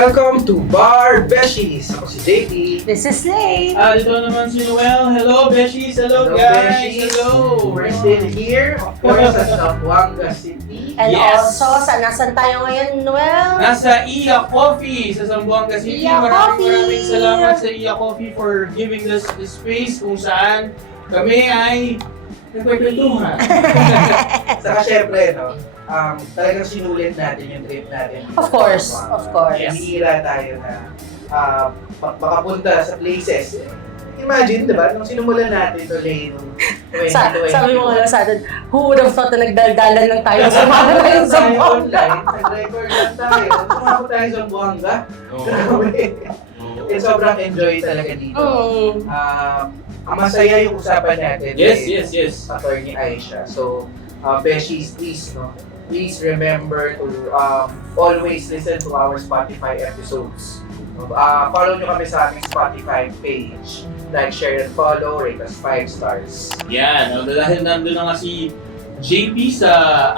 Welcome to Bar Beshies! Ako si JP. This is Slay. Ito naman si Noel. Hello, Beshies. Hello, Hello, guys. Beshies. Hello. We're still here, of course, sa Zamboanga City. And Yes. also, nasan tayo ngayon, Noel? Nasa Iya Coffee sa Zamboanga City. Iya Coffee. Maraming salamat sa Iya Coffee for giving us this space kung saan kami ay nagpapwentuhan. Saka syempre, no, talagang sinulit natin yung trip natin. Of course, of course. Yes. Bihira tayo na makapunta sa places. Imagine, di ba, nung sinumulan natin ito late nung 2020. Sabi mo nga sa atin, who would have thought na nagdaldalan lang tayo sa mga tayo sa Tayo mga. online, nag-record lang tayo. Sumama tayo sa Buanga. Grabe. And sobrang enjoy talaga dito. Ang masaya yung usapan natin. Yes. Attorney Aisha. So, Beshies, please, no? Please remember to always listen to our Spotify episodes. Follow nyo kami sa aming Spotify page. Like, share, and follow. Rate us 5 stars. Yan. Dahil nandun na nga si JP sa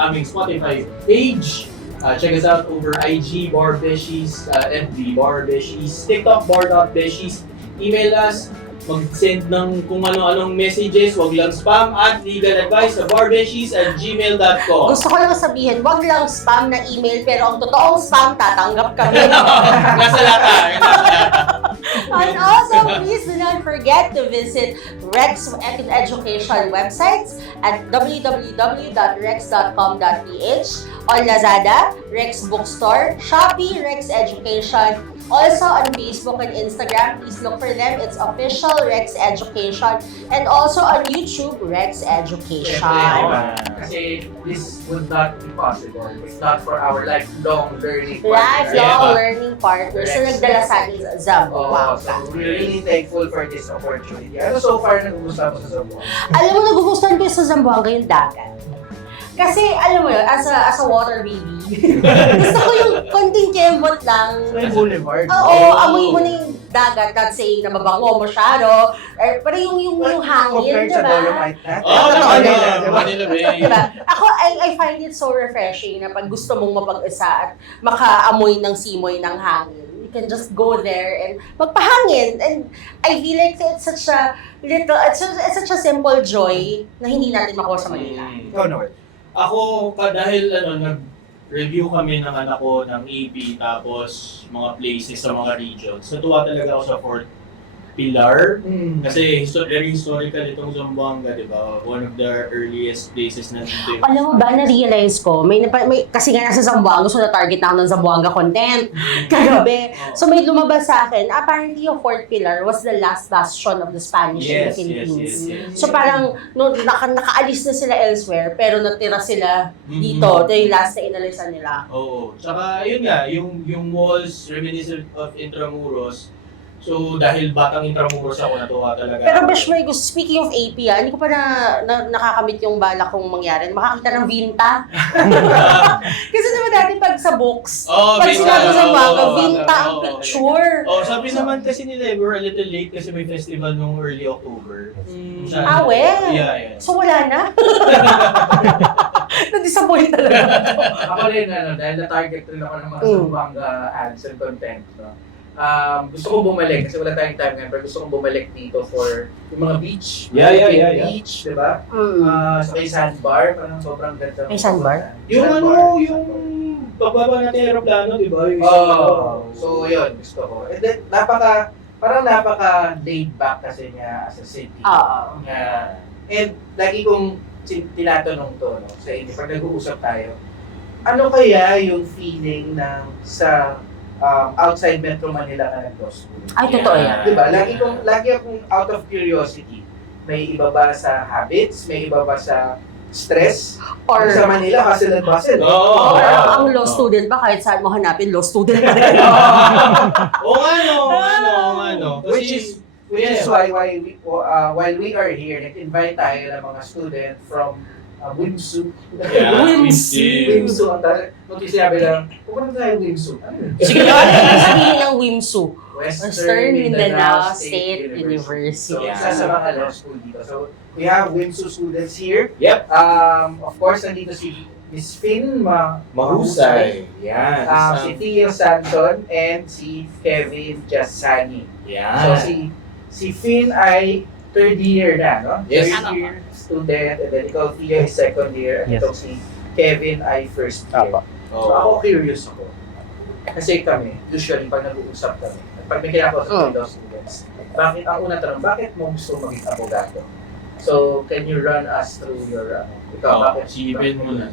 aming Spotify page. Check us out over IG, Bar Beshies, FB, Bar Beshies, TikTok, bar.beshies. Email us, mag-send ng kung ano-anong messages, wag lang spam, at legal advice sa barbeshies@gmail.com. Gusto ko lang sabihin, wag lang spam na email, pero ang totoong spam, tatanggap kami. Nasa lata. And also, please do not forget to visit Rex Education websites at www.rex.com.ph, on Lazada, Rex Bookstore, Shopee, Rex Education. Also on Facebook and Instagram, please look for them. It's official Rex Education. And also on YouTube, Rex Education. Kasi this would not be possible. It's not for our lifelong learning Lifelong learning partners na nagdala sa atin sa Zamboanga. So, we're really thankful for this opportunity. Ano so far nagugustuhan mo sa Zamboanga? Alam mo, nagugustuhan ko sa Zamboanga yung dagat. Kasi, alam mo yun, as a water baby, gusto ko yung konting kembot lang. May boulevard. Oo, amoy mo na yung dagat, not saying na mabango mo siya, no? Pero yung hangin, Compared di sa ba? Dolomite na. Manila Bay. Diba? Ako, I find it so refreshing na pag gusto mong mapag-isa at makaamoy ng simoy ng hangin. You can just go there and magpahangin. And I feel like it's such a simple joy na hindi natin makuha sa Manila. Ikaw, Noel. Ako, dahil nag-review kami ng anak ko ng EP tapos mga places sa mga regions. Natuwa talaga ako sa Fort Pilar. Kasi very historical itong Zamboanga, di ba? One of the earliest places na dito. Alam mo ba, na-realize ko, kasi nga nasa Zamboanga, so na-target na ako ng Zamboanga content kagabi. So may lumabas sa akin, apparently yung Fort Pilar was the last bastion of the Spanish in the Philippines. Yes. So parang nakaalis na sila elsewhere, pero natira sila dito. Ito yung last na inalisan nila. Oo. Tsaka yun nga, yung walls reminiscent of Intramuros. So dahil batang Intramuros ako, natuwa talaga. Pero Besh, speaking of AP, hindi ko pa nakakamit yung balak kong mangyari. Makakita ng Vinta. Kasi naman dati pag sa books, pag sinabi sa mga Vinta ang picture. Sabi naman kasi nila, we're a little late kasi may festival nung early October. Yeah. So wala na? Na-disappoint talaga. Ako rin, dahil na-target rin ako ng mga Zamboanga ads and content. No? Gusto kong bumalik kasi wala tayong time ngayon, pero gusto kong bumalik dito for yung mga beach. Yeah. Beach, di ba? So kay Sandbar, parang sobrang ganda. May sandbar? Yung pagbaba natin aeroplano, di ba? So yun, gusto ko. And then, parang napaka laid back kasi niya as a city. Oo. And lagi kong tinatanong to, no, sa inyo, pag nag-uusap tayo, ano kaya yung feeling ng sa outside Metro Manila ka nag-law school? Ay, totoo yan. Diba? Lagi akong out of curiosity. May iba ba sa habits? May iba ba sa stress? Or sa Manila, hustle and bustle. ang law student ba, kahit saan mo hanapin, law student pa rin. Which is why while we are here, nag-invite tayo ng mga student from Wimsu. Wimsu ang tawag. Nung sinabi lang, pupunta tayo Wimsu. Ano yun? Sige, ano yung sabihin ng WIMSU? Western Mindanao State University. So, isa sa mga law school dito. So, we have Wimsu students here. Yep. Of course, nandito si Miss Finn Mahusay. Yan. si Theo Santon, and si Kevin Jasani. Yan. So si Finn ay third year na, no? Yes. Third year student, and then ikaw, Theo, is second year, and Yes. itong si Kevin ay first year. Apo. So ako curious ako. Kasi kami, usually pag nag-uusap kami, pag may kinakausap kami law students, bakit, ang una tanong, bakit mo gusto maging abogado? So, can you run us through your, ikaw, bakit? Sipin mo na.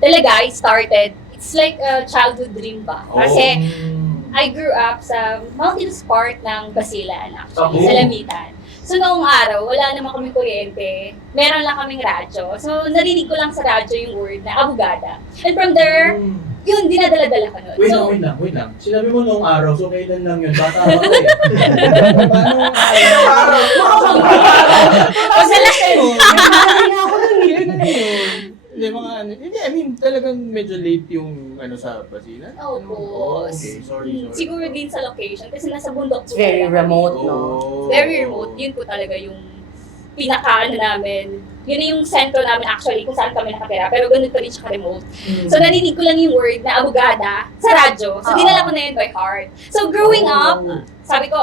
Talaga, I started, it's like a childhood dream ba? Kasi Mm. I grew up sa mountainous part ng Basilan actually, Oh. sa Lamitan. So noong araw, wala naman kaming kuryente, meron lang kaming radyo. So narinig ko lang sa radyo yung word na abogada. And from there, yun, dinadala-dala ko nun. Wait lang. Sinabi mo noong araw, so kailan lang yun? Bata ako eh. Paano O sa lahat, Hindi, mga ano. Hindi, I mean, talagang medyo late yung sa Basilan. Opo. Okay, sorry. siguro din sa location, kasi nasa bundok po. Very talaga. remote, no? Very remote. Yun po talaga yung pinaka-ano namin. Yun na yung sentro namin actually kung saan kami nakatira. Pero ganun pa rin siya ka-remote. So narinig ko lang yung word na abogada sa radyo. So dinala ko na yun by heart. So growing up, sabi ko,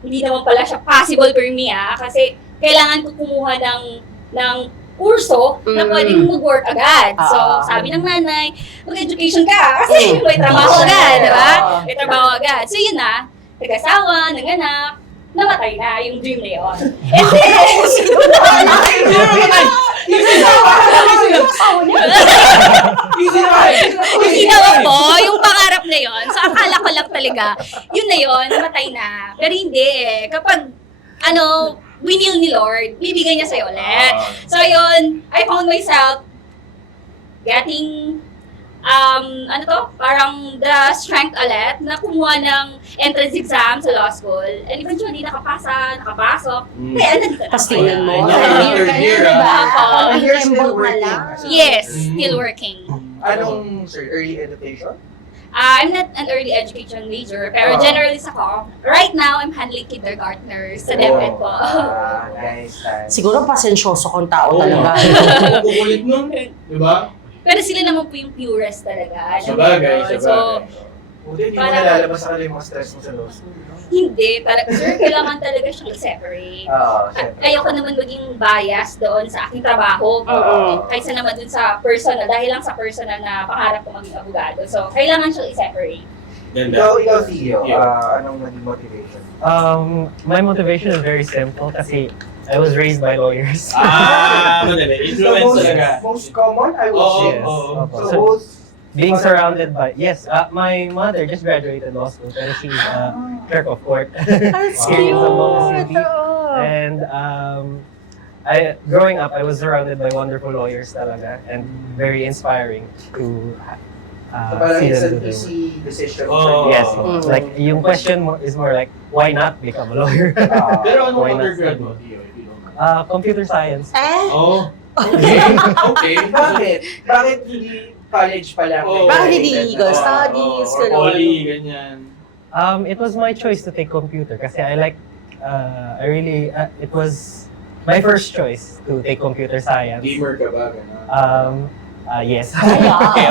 hindi naman pala siya possible for me kasi kailangan ko kumuha ng kurso na pwedeng mag-work agad. So sabi ng nanay, mag-education ka kasi may trabaho agad, di ba? May trabaho agad. So yun na, nag-asawa, nanganak, namatay na yung dream na yun. And Hindi naman po, yung pangarap na yon. So akala ko lang talaga, yun na yon, namatay na. Pero hindi eh. Kapag, winil ni Lord, bibigyan niya sa'yo ulit. So yun, I found myself getting parang the strength ulit na kumuha ng entrance exam sa law school. And eventually, nakapasok. Kaya nandito na ako. Tapos tingnan mo, Ayun. third year ka na, Diba? diba? You're still Enroll ka working. lang. Yes, still working. Anong, sir, early education? I'm not an early education major, pero generalist ako. Right now, I'm handling kindergartners sa DepEd po. Nice. Siguro pasensyoso kong tao Oo. talaga. Kukulit nun. Diba? Pero sila naman po yung purest talaga. Sabagay. So, Buti hindi mo Parang- nalalabas sa kanila yung mga stress mo sa law school. no? hindi. Sir, kailangan talaga siyang i-separate. Oo, At syempre. ayoko naman maging bias doon sa aking trabaho. Kaysa naman dun sa personal, dahil lang sa personal na pangarap ko maging abogado. So, kailangan siyang i-separate. Ganda. Ikaw, Theo, Yeah. anong naging motivation? My motivation is very simple kasi I was raised by lawyers. Madali. Influence talaga. Most common, I would Oo, say. Yes. oo. Opo. So, So, both being surrounded by, yes, my mother just graduated law school pero she's clerk of court. That's Here in Zamboanga cute. City. And growing up, I was surrounded by wonderful lawyers talaga and very inspiring to So, parang see it's them an do their work. easy decision Oo. for you. Yes, Mm. like yung question is more like, why not become a lawyer? Pero anong Why not undergrad study? mo, Theo? If you don't mind? Computer science. Oh. Okay. Bakit? Bakit hindi college pa lang? Oo. Bakit hindi legal Oo, studies? or ganun? poly, ganyan. It was my choice to take computer kasi it was my first choice to take computer science. Gamer ka ba? Ganun. Yes. Okay.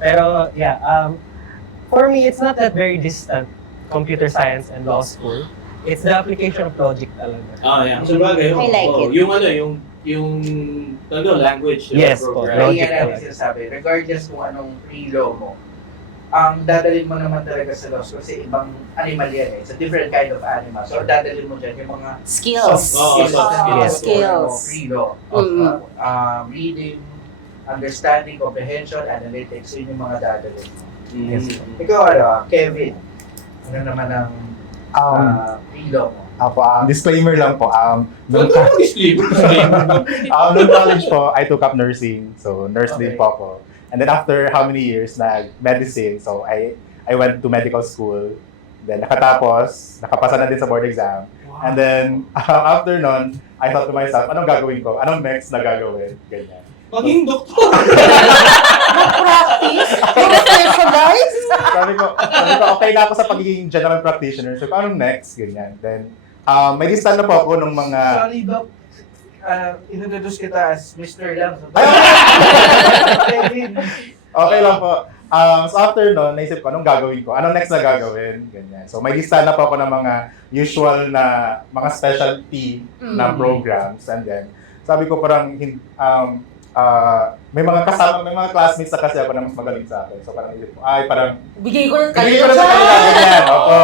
Pero yeah, for me, it's not that very distant, computer science and law school. It's the application of logic talaga. Yeah. So bagay. I like it. Yung language. Yes, program. po. Kaya Logic natin talaga. sinasabi, regardless kung anong pre-law mo, ang dadalhin mo naman talaga sa law school kasi ibang animal yan eh. It's a different kind of animal. So, dadalhin mo dyan yung mga Skills. soft skills. Skills. Pre-law. Reading, understanding, comprehension, analytics, yun yung mga dadalhin mo. Yes. Ikaw, Kevin, ano naman ang pre-law mo? Apo, disclaimer lang po. Nung Disclaimer. nung college po, I took up nursing. So, nurse Okay. din po ako. And then after how many years na medicine, so I went to medical school. Then nakatapos, nakapasa na din sa board exam. And then after nun, I thought to myself, anong gagawin ko? Anong next na gagawin? Ganyan. Maging doktor. Practice? Professionalize? Sabi ko, okay na ako sa pagiging general practitioner. So, anong next? Ganyan. Then, may lista na po ako ng mga... Sorry, Doc. Introduce kita as Mr. lang. Ay, Kevin. Okay lang po. So after nun, naisip ko, anong gagawin ko? Anong next na gagawin? Ganyan. So may lista na po ako ng mga usual na mga specialty na programs. And then, sabi ko parang, may mga kasama, may mga classmates na kasi ako na mas magaling sa akin. So parang isip ko, parang, Bigay ko ng bigay ko na sa kanila. Ganyan. Opo.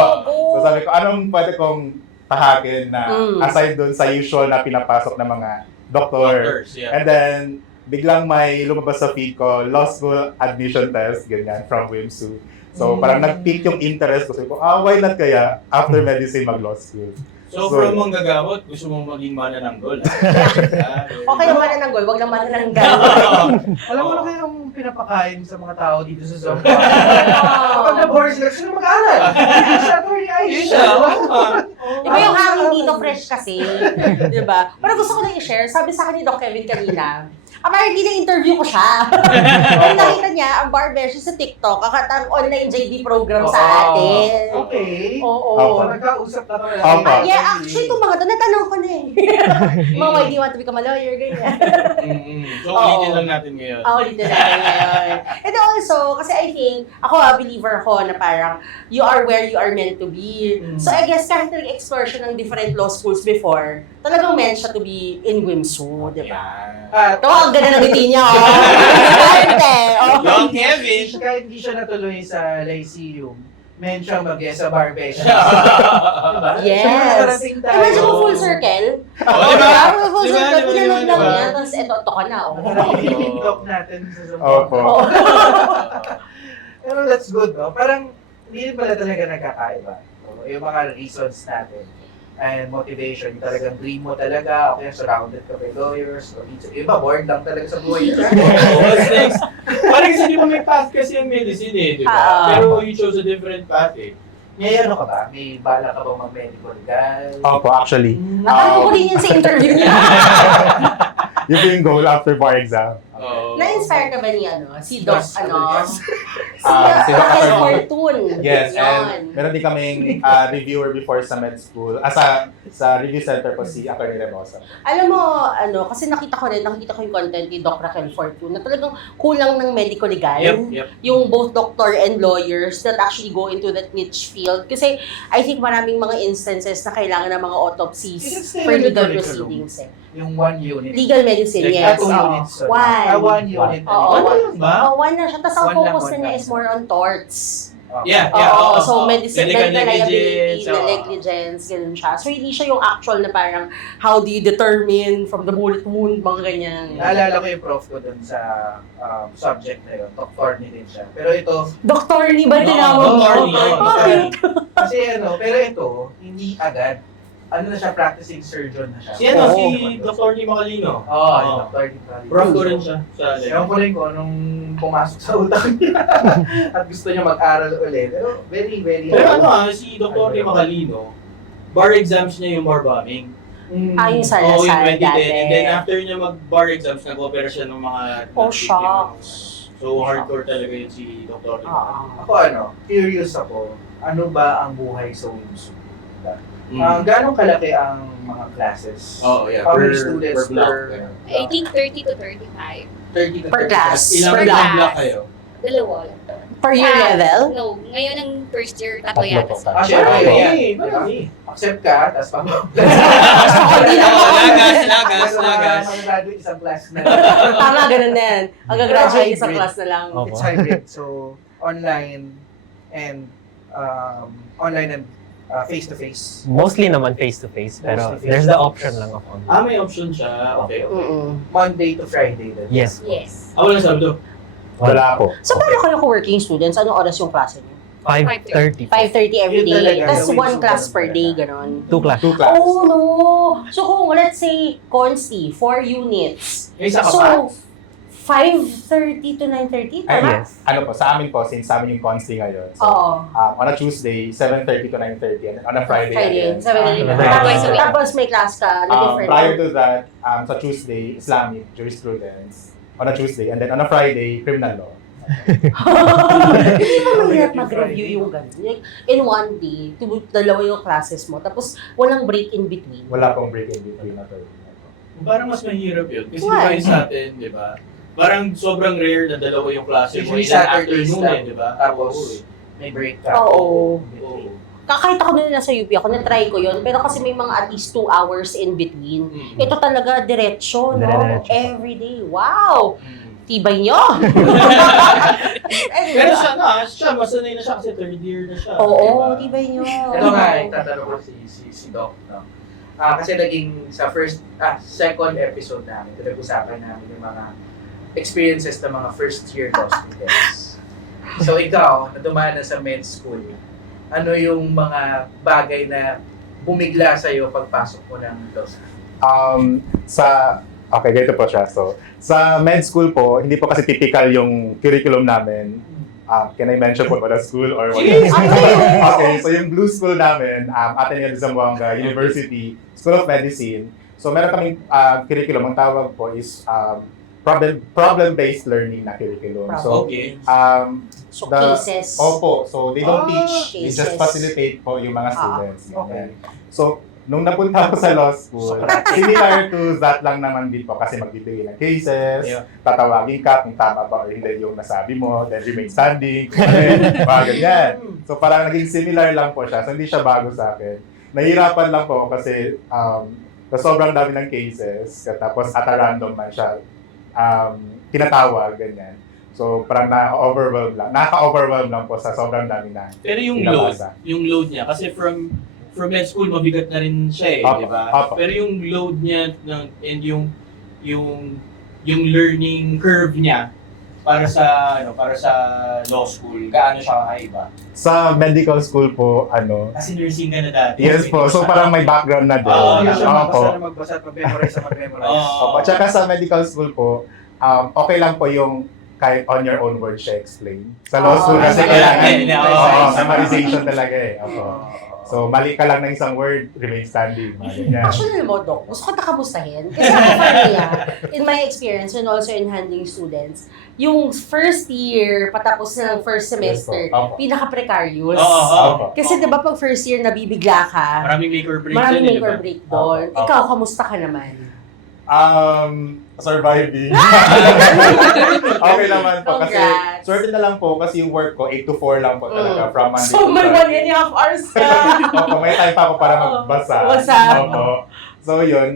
So sabi ko, anong pwede kong tahakin na aside dun sa usual na pinapasok ng mga doktor. Doctors, yeah. And then, biglang may lumabas sa feed ko, law school admission test, ganyan, from WIMSU. So, parang nag-peak yung interest ko. Sabi ko, why not kaya after medicine mag-law school? So, from manggagamot, gusto mong maging manananggol. Okay lang manananggol, wag lang manananggal. Alam mo na kayong pinapakain sa mga tao dito sa Zomba. Kapag na-board sila, gusto na mag-aaral. Sa attorney Aisha. Iba yung hangin dito fresh kasi. Di ba? Pero gusto ko lang i-share, sabi sa akin ni Doc Kevin kanina, apparently na-interview ko siya. Kung nakita niya, ang barbeshi sa TikTok, ang online JD program sa atin. Okay. Oo. So, nagkausap na kami. Opo. Yeah, actually, itong mga to, natanong ko na eh. Mama, do you want to become a lawyer? Ganyan. So, ulitin lang natin ngayon. Ulitin natin ngayon. And also, kasi I think, ako believer ko na parang, you are where you are meant to be. So I guess kahit nag-explore siya ng different law schools before, talagang meant siya to be in WIMSU, di ba? Ito, ang ganda ng ngiti niya, Young Kevin! Kahit hindi siya natuloy sa Lyceum, meant siyang mag-guest sa barbersha. Diba? Yes. So, nakarating tayo. Imagine mo full circle. Oh, diba? Full Diba, circle, diba, pinanood diba, lang diba? niya, tapos eto ka na. Nakarating yung TikTok natin sa Zomba. Opo. Pero that's good, no? Parang hindi rin pala talaga nagkakaiba. So, yung mga reasons natin and motivation, yung talagang dream mo talaga, okay, surrounded ka by lawyers, o yung iba, bored lang talaga sa buhay nila. What's next? Parang kasi di ba may path kasi ang medicine eh, di ba? Pero you chose a different path eh. May ano ka ba? May bala ka bang mag-medical legal? Opo, actually. Natanong ko rin yun sa interview niya. Yun po yung goal after bar exam. Na-inspire ka ba ni si Doc, Yes, si si Doc Raquel Attorney. Fortun. Yes, Yun. and meron din kaming reviewer before sa med school. Sa review center po si Attorney Rebosa. Alam mo, kasi nakita ko yung content ni Doc Raquel Fortun na talagang kulang ng medical legal. Yep. Yung both doctor and lawyers that actually go into that niche field. Kasi I think maraming mga instances na kailangan ng mga autopsies Is it still for in the legal curriculum? proceedings. Yung one unit. Legal medicine, Like, yes. 2 oo. units. sorry. One. One unit. Oo. Ano lang ba? One na siya. Tapos ang One lang, focus one na niya lang. is more on torts. Yeah, Oo, so medicine, Medical medical liability, negligence, na negligence, ganun siya. So hindi siya yung actual na parang how do you determine from the bullet wound, mga ganyan. Naalala ko yung prof ko dun sa subject na yun. Doctor ni din siya. Pero ito, Doktor ni ba Oo, tinawag mo? doktor ni. Ay, kasi pero ito, hindi agad. Ano na siya, practicing surgeon na siya. Si ano, Oo. si Dr. Ni Macalino. Oo, yung Dr. Di Bali. Prof ko rin siya sa Ewan ko rin kung anong pumasok sa utak niya at gusto niya mag-aral ulit. Pero very, very... Pero ano si Dr. Ni Macalino, bar exams niya yung bar bombing. Ay, yung sa Oo, yung Lasal 2010. dati. And then after niya mag-bar exams, nag-opera siya ng mga... Oh, victims. So hardcore talaga yun si Dr. Ni Oo. Macalino. Ako curious ako, ano ba ang buhay sa WIMSU? Mm. Gano'ng kalaki ang mga classes? Oo, yeah. How many Per students block. per... I think 30 to 35. 30 to Per 35. class. Ilang Per block class. kayo? Dalawa lang. Per year Ah, level? No, ngayon ang first year, Tatlo tatlo yata po. sila. Syempre, Marami, yan. marami. Accept ka, tapos Hindi na ako. Lagas. Mag-graduate isang class na. Tama, ganun na yan. Ang gagraduate isang class na lang. Opo. It's hybrid. So, online and face-to-face. Mostly naman face-to-face, pero Mostly there's the face-to-face. option lang of online. May option siya. Okay. Monday to Friday. Din. Yes. Yes. Walang Sabado. Wala po. So, paano kayo working students? Anong oras yung klase niyo? 5:30. 5:30 every Yun day. talaga, Tapos gawin one mo class ganun per talaga. day, ganon. 2 class. 2 class. Oh, no! So, kung let's say, Consti, 4 units. May isa ka So, pa? 5:30 to 9:30, Ay, tama? yes. ano po, sa amin po, since sa amin yung consti ngayon. So, Oo. on a Tuesday, 7:30 to 9:30. And on a Friday, Friday, again. 7:30. Twice a week. Tapos may class ka na different. Prior to that, sa Tuesday, Islamic jurisprudence. On a Tuesday. And then on a Friday, criminal law. Hindi ba mahirap mag-review yung gano'n? Like, in one day, dalawa yung classes mo, tapos walang break in between. Wala pong break in between na 30. Parang mas mahirap yun. Kasi di Why? ba yung sa atin, di ba? Parang sobrang rare na dalawa yung klase mo. Usually Ilan Saturdays afternoon lang. eh, di ba? Tapos, Oo, eh. may break ka. Oo. Oo. Kahit ako na nasa UP ako, na-try ko yun. Pero kasi may mga at least 2 hours in between. Mm. Ito talaga, diretso, no? Diretso. Everyday. Wow! Mm. Tibay nyo! Pero siya, masanay na siya kasi third year na siya. Oo, di ba? tibay nyo. Ito nga, itatanong ko si Doc, no? Kasi naging sa second episode namin, pinag-usapan namin yung mga experiences ng mga first year law students. So ikaw, na dumaan na sa men's school, ano yung mga bagay na bumigla sa'yo pagpasok mo ng law school? Okay, ganito po siya. So, sa med school po, hindi po kasi typical yung curriculum namin. Can I mention po ba the school or what? Yes! Okay, so yung blue school namin, Ateneo de Zamboanga University School of Medicine. So, meron kaming curriculum. Ang tawag po is problem-based learning na curriculum. So, Okay. So, the- cases. Opo, so they don't teach, they cases. just facilitate po yung mga students. okay. So, nung napunta ako sa law school, similar to that lang naman din po kasi magbibigay ng cases, Yeah. tatawagin ka kung tama ba o hindi yung nasabi mo, then remain standing, mga ganyan. So parang naging similar lang po siya, so hindi siya bago sa akin. Nahirapan lang po kasi sa sobrang dami ng cases, tapos at a random man siya, tinatawag, ganyan. So parang nakaka-overwhelm lang po sa sobrang dami na. Pero Pinabasa. yung load niya, kasi from med school, mabigat na rin siya eh, Opo, di ba? opo. Pero yung load niya and yung learning curve niya para sa law school, gaano siya kakaiba? Sa medical school po, Kasi nursing ka na dati. yes po, so parang may background na din. Oo, Hindi siya Opo. magbasa at mag-memorize at mag-memorize. Opo, tsaka sa medical school po, okay lang po yung kahit on your own words siya explain. Sa law school kasi kasi kailangan, kailangan- memorization talaga eh. Opo. So, mali ka lang ng isang word, remain standing. Mga ganyan. Actually, mo, Doc, gusto ko nakamustahin. Kasi ako for me, in my experience and also in handling students, yung first year, patapos na ng first semester, Yes po. Opo. pinaka-precarious. Opo. Kasi di ba pag first year nabibigla ka, Maraming make or break maraming dun, make di ba? or break doon. Opo. Ikaw, kamusta ka naman? Surviving. Okay naman po kasi Congrats. swerte na lang po kasi yung work ko 8 to 4 lang po talaga from Monday So, to may Friday. 1.5 hours ka. Opo, may time pa ako para magbasa. Basa. Opo. So yun,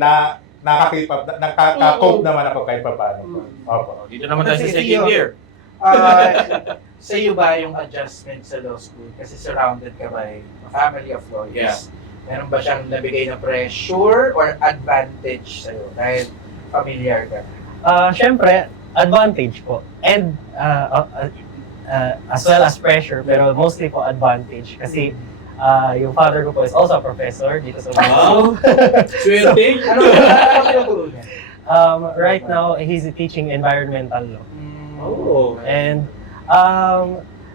nakaka-cope naman ako kahit pa paano po. Opo. Dito naman tayo sa Kasi second yun. year. Sa iyo ba yung adjustment sa law school? Kasi surrounded ka by a family of lawyers. Meron ba siyang nabigay na pressure or advantage sa'yo dahil familiar ka? Syempre, advantage po. And as well as pressure, pero mostly po advantage. Kasi yung father ko po is also a professor dito sa Wow! Swerte! Ano tinuturo niya? Right now, he's teaching environmental law. Oh. And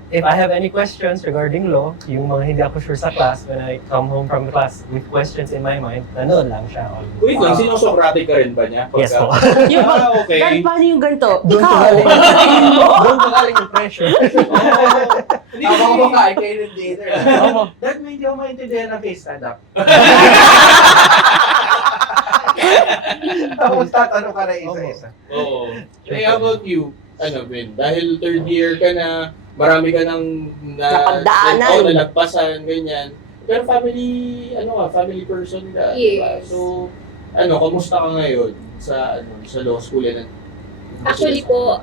if I have any questions regarding law, yung mga hindi ako sure sa class, when I come home from class with questions in my mind, nanood lang siya. Wait lang, sinusocratic ka rin ba niya? Yes po. Yung Okay. Dad, paano yung ganito? Doon Ikaw. po galing, doon po galing yung pressure. Hindi Ako kasi- kumakain kayo ng dinner. Opo. Dad, may hindi ako maintindihan ng case stand-up. Tapos tatanong ka na isa-isa. Oo. Hey, how about you? Ben, dahil third year ka na, marami ka nang Napagdaanan. nalagpasan, ganyan. Pero family person ka. diba? Yes. So, kamusta ka ngayon sa law school and Actually po,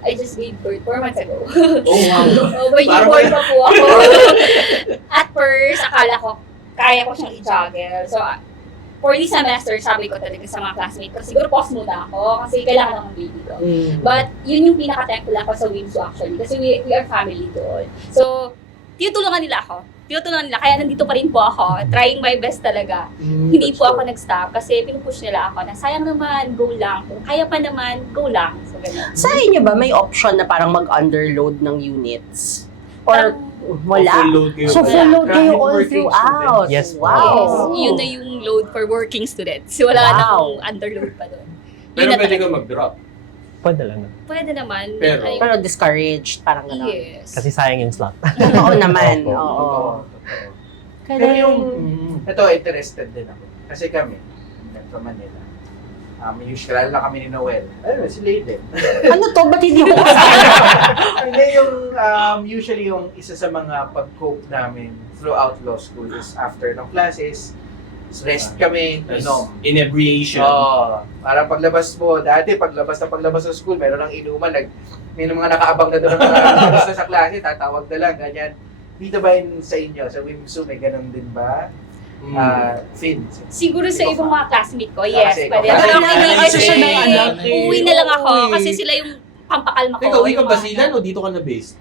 I just gave birth 4 months ago. Oh, wow. May Parang- newborn pa po ako. At first, akala ko, kaya ko siyang i-juggle. So, for this semester, sabi ko talaga sa mga classmates ko, siguro pause muna ako kasi kailangan akong baby ko. But, yun yung pinaka-thankful ako sa WIMSU actually kasi we are family doon. So, tinutulungan nila ako. Kaya nandito pa rin po ako. Trying my best talaga. Hindi po ako nag-stop kasi pinupush nila ako na sayang naman, go lang. Kung kaya pa naman, go lang. So, ganun. Sa inyo ba, may option na parang mag-underload ng units? Or wala? Full load kayo. So, full load kayo Grabe, all working throughout. students. Yes po. Wow. Yes, yun na yung load for working students. Wala Wow. nang underload pa doon. Pero Yun na pwede ka talaga. mag-drop. Pwede lang. Pwede naman. Pero- Ay, Pero discouraged, parang gano'n. yes. Kasi sayang yung slot. Totoo naman. Opo. Oo. Totoo. Kaya Pero ito, interested din ako. Kasi kami, from Manila, Usually lang kami ni Noel. Ayun, si Layden. Ano to? Ba't hindi mo Hindi yung usually yung isa sa mga pag-cope namin throughout law school is after ng classes, rest kami, Inebriation. para paglabas mo, dati paglabas ng school, meron ng inuman, may mga nakaabang na doon ng mga gusto sa klase, tatawag na lang, ganyan. Dito ba yun sa inyo? Sa WIMSU, may ganun din ba? Finn? Siguro sa ibang mga classmate ko, yes. Kasi Pwede. ikaw, Pero kasi kasi siya ng anak. eh. Uuwi na lang ako kasi sila yung pampakalma ko. Ikaw, Yung mga- Basilan o dito ka na based?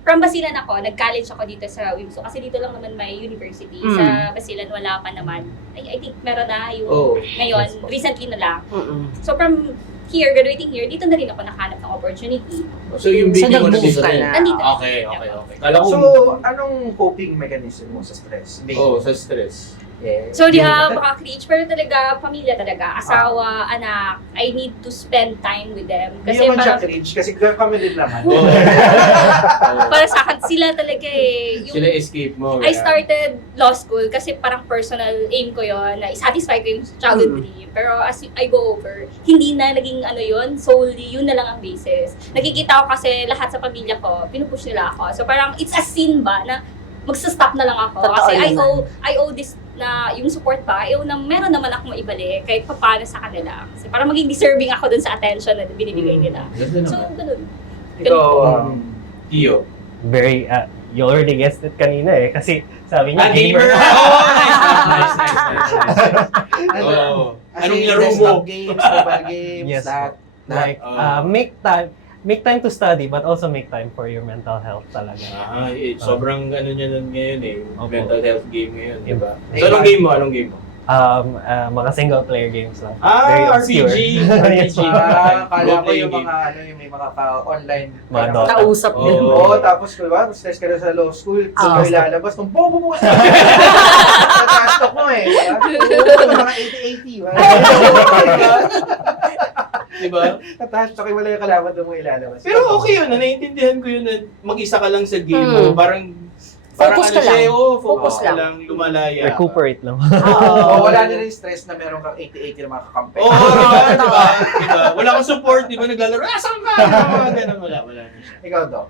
From Basilan ako, nag-college ako dito sa WIMSU kasi dito lang naman may university. Sa Basilan wala pa naman. I think meron na yung ngayon, Yes po. recently na lang. So from here, graduating here, dito na rin ako nakahanap ng opportunity. So yung So, baby mo na nag-move dito ka rin? na. Nandito. Okay. Kala ko, So, anong coping mechanism mo sa stress? sa stress. Yeah. So, di baka cliche, pero talaga, pamilya talaga, asawa, anak, I need to spend time with them. Hindi Kasi naman siya parang, cringe kasi kami din naman. para sa akin, sila talaga eh. Yung, Sila escape mo. I started law school kasi parang personal aim ko yon na i-satisfy ko yung childhood dream. Pero as I go over, hindi na naging ano yon solely yun na lang ang basis. Nakikita ko kasi lahat sa pamilya ko, pinupush nila ako. So parang it's a sin ba na magsa-stop na lang ako. Totoo Kasi naman. I owe this na yung support ba, I owe na meron naman akong maibalik kahit paano sa kanila. Kasi parang maging deserving ako dun sa attention na binibigay nila. So, ganun. Ikaw, Tio. Very, you already guessed it kanina eh. Kasi sabi niya, Gamer! gamer. Oh, nice. Oh. Anong laro mo? desktop games, mobile games, Yes, lahat. Like, make time to study but also make time for your mental health talaga. Sobrang ano niya nun ngayon eh. Opo. Mental health game ngayon, di ba? Eh, So, anong game mo? Mga single player games lang. RPG. Yes, RPG. Kala ko Role-playing yung mga may mga online Mga Dota. Kausap din. Oo, tapos diba, stress ka na sa law school, Ah. kung ilalabas, nung bobo mo kasi. Natastok mo eh. Diba? Mga 80-80. Diba? Natastok yung wala yung kalaban doon mo ilalabas. Pero okay yun, naiintindihan ko yun na mag-isa ka lang sa game mo. Parang Focus ka lang. Focus Focus ka lang. lang, lumalaya. Recuperate lang. Oo, wala na rin stress na meron kang 80-80 na mga kakampi. Oo, diba? Wala kang support, diba? Naglalaro, saan ka? Mga ganun, wala na siya. Ikaw, Doc.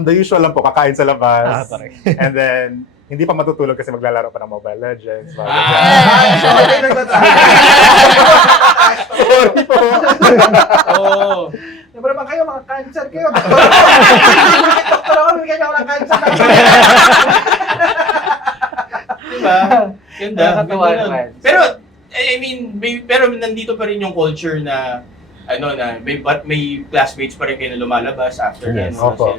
The usual lang po, kakain sa labas. Correct. And then, hindi pa matutulog kasi maglalaro pa ng Mobile Legends. Sorry, nagtatapos. Sorry po. Oo. Diba naman kayo, mga cancer kayo. Doktor ako, bigyan niyo ako ng cancer. Diba? Ganda. Nakakatawa Ganda nun. naman. Pero, I mean, pero nandito pa rin yung culture na may classmates pa rin kayo na lumalabas after Yes. yan. Opo.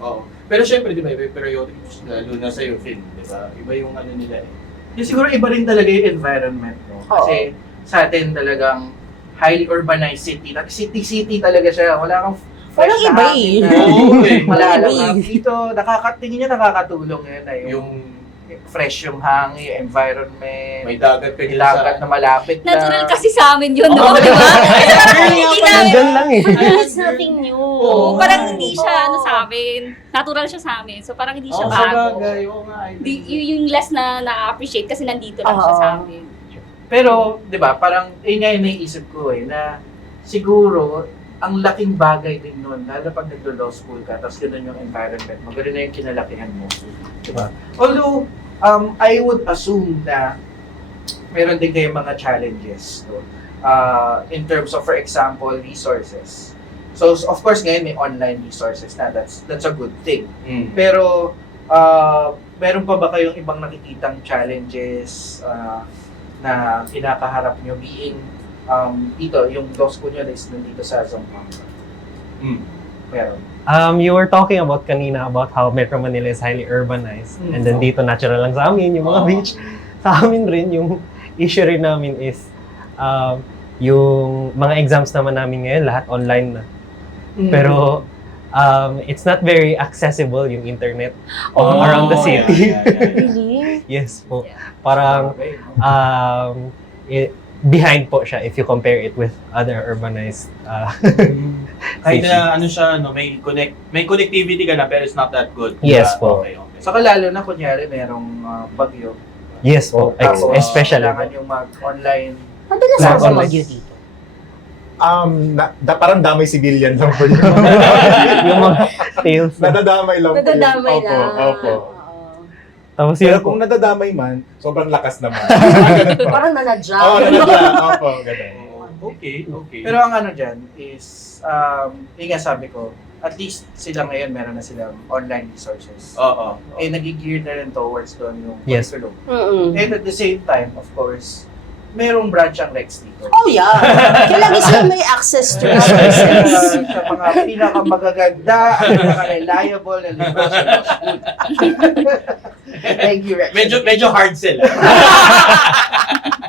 Oo. Pero syempre, di ba, may periodics, lalo na sa'yo, Finn, di ba? Iba yung ano nila eh. Yung siguro iba rin talaga yung environment, no? Kasi sa atin talagang highly urbanized city. City talaga siya. Wala kang fresh Walang na iba hangin eh. na- Oo eh. Wala Walang lang. iba eh. Dito, tingin niya nakakatulong yun na yung Yung fresh yung hangin, yung environment, may dagat ka may dyan dagat na malapit na. Natural kasi sa amin yun, no? Oo, Di ba? Kasi parang hindi namin, Nandyan lang eh. It's nothing new. Oo, parang hindi siya ano sa amin. Natural siya sa amin. So parang hindi siya Oo, bago. sabagay. Oo nga. Yung less na na-appreciate kasi nandito lang siya sa amin. Pero, di ba, parang, nga yung naisip ko na siguro, ang laking bagay din nun, lalo pag nag-law school ka, tapos gano'n yung environment mo, gano'n na yung kinalakihan mo. Di ba? Although, I would assume na meron din kayong mga challenges no? In terms of, for example, resources. So, of course, ngayon may online resources na. That's a good thing. Pero, meron pa ba kayong ibang nakikitang challenges na kinakaharap nyo being dito, yung law school nyo is nandito sa Zamboanga? Meron. You were talking about kanina about how Metro Manila is highly urbanized. And then dito natural lang sa amin, yung mga beach. Sa amin rin, yung issue rin namin is yung mga exams naman namin ngayon, lahat online na. Pero it's not very accessible yung internet around the city. Really? Yes po. Parang behind po siya if you compare it with other urbanized Kahit cities. na ano siya, no, may connectivity ka na pero it's not that good. Yes po. Okay. Saka lalo na kunyari merong bagyo. Yes po. Tapos, Especially kailangan yung mag-online. Madalas Class ako online. bagyo dito. Parang damay civilian lang po yun. yung mga tales. Nadadamay lang po yun. Nadadamay Opo, lang. opo. Oo. Tapos Pero yun po. kung nadadamay man, sobrang lakas naman. Ganun po. Parang nanadya. Oo, nadadamay. Opo, ganun. Okay, okay. Pero ang ano dyan is, yung nga sabi ko, at least sila ngayon meron na silang online resources. Oo. Eh, nag-gear na rin towards doon yung Yes. curriculum. Mm-mm. And at the same time, of course, merong branch ang Rex dito. Oh yeah. Kailangan sila may access to resources. Sa mga pinakamagaganda at pinaka-reliable na libro sa law school. Thank you, Rex. Medyo hard sell.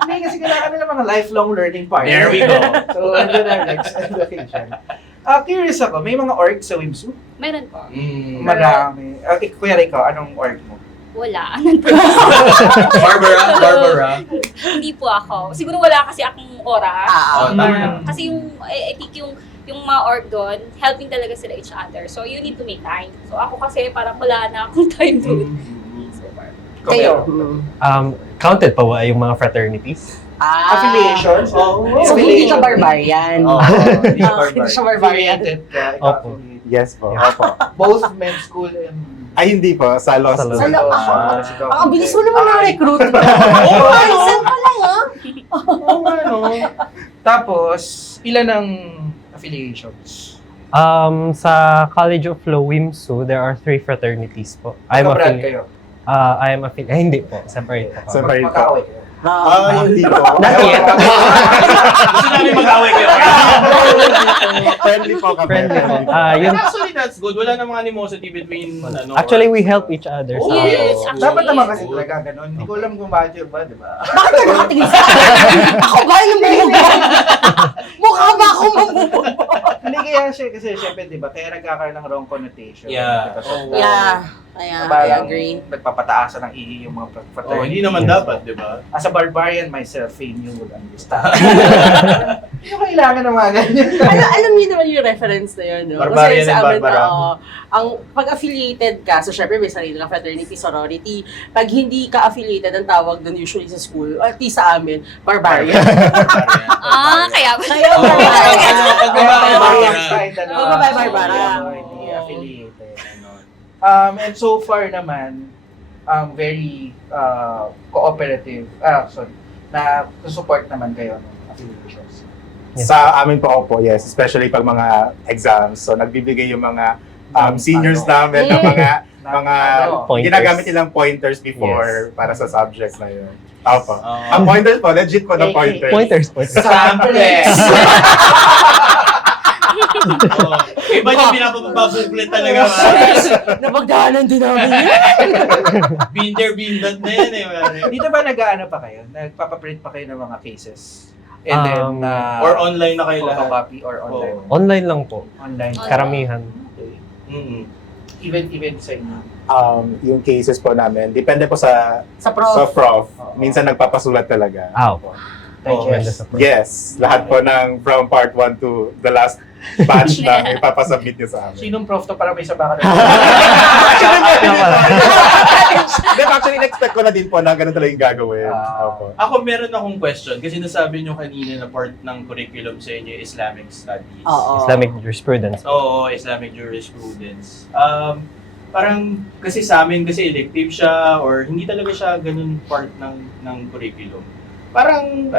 Hindi kasi kailangan nila mga lifelong learning partner. There we go. So, andun ang Rex education. Curious ako, may mga org sa Wimsu? Meron po. Marami. Okay, Kuya Rico, anong org mo? Wala. Barbara. Hindi po ako. Siguro wala kasi akong oras. Oh, tama. Kasi yung, I think yung mga org doon, helping talaga sila each other. So, you need to make time. So, ako kasi parang wala na akong time doon. So far. Kayo. Counted pa ba yung mga fraternities? Affiliations? Oo. So, hindi ka barbarian. Oo. Hindi Ah, barbarian. hindi siya barbarian. Affiliated ka, Opo. affiliated. Yes po. Yeah. Opo. Both men's school and... Ay, hindi po. Sa law Sa school. law Sa law- Ah, Ang bilis mo naman na-recruit. Oo, ano? Saan ka lang ah? Oo nga, no? Tapos, ilan ang affiliations? Sa College of Law Wimsu, there are 3 fraternities po. Magka-brand kayo? I am hindi po. Separate po. Separate po. Magkaaway kayo? Hindi po. Not yet. Gusto namin mag-away kayo. Friendly po kami. Friendly po. Yun, Actually, that's good. Wala namang animosity between actually, we help each other. Oh, sa- yes. Dapat naman kasi talaga ganun. Hindi ko alam kung bakit yun ba, di ba? Bakit ka nakatingin sa akin? Ako ba yung bumubugbog? Mukha ba ako mabubugbog? Hindi kaya siya, kasi syempre, di ba, kaya nagkakaroon ng wrong connotation. Yeah. Because of Yeah. I parang agree. nagpapataasan ng ihi yung mga fraternity. Oh, hindi naman dapat, di ba? As a barbarian myself, Fame, you would understand. Hindi ko kailangan ng mga ganyan. Alam niyo naman yung reference na yun, no? Barbarian Kasi sa and amin, Barbara. ang pag-affiliated ka, so syempre may sarili ng fraternity, sorority. Pag hindi ka affiliated, ang tawag doon usually sa school, at least sa amin, barbarian. Kaya ba? Kaya Oo, barbarian. Barbarian side, ano? Oo, barbarian. Hindi affiliated. And so far naman, very cooperative, na support naman kayo ng affiliations. Yes. Sa amin po, opo, yes. Especially pag mga exams. So, nagbibigay yung mga seniors namin ng mga Pointers. ginagamit nilang pointers before para sa subjects na yun. Opo. Ang pointers po, legit po na AK. pointers. Pointers. Samples! Iba yung pinapapabuklet talaga. Napagdaanan din namin yun. Binder-bindat na yan eh. Mare. Dito ba nag-ano pa kayo? Nagpapaprint pa kayo ng mga cases? And then, Or online na kayo lahat. photocopy or online? Online lang po. Online. Karamihan. Mm-mm. Even sa inyo. Yung cases po namin, depende po sa Sa prof. prof. Minsan nagpapasulat talaga. Opo. Digest. Yes, lahat po ng from part 1 to the last batch na ipapasubmit niyo sa amin. Sinong prof to para may sabakan? Actually, expect ko na din po na ganun talaga yung gagawin. Opo. Ako meron akong question kasi nasabi nyo kanina na part ng curriculum sa inyo Islamic Studies. Oo. Islamic jurisprudence. Oo, Islamic Jurisprudence. Parang kasi sa amin kasi elective siya or hindi talaga siya ganun part ng curriculum. Parang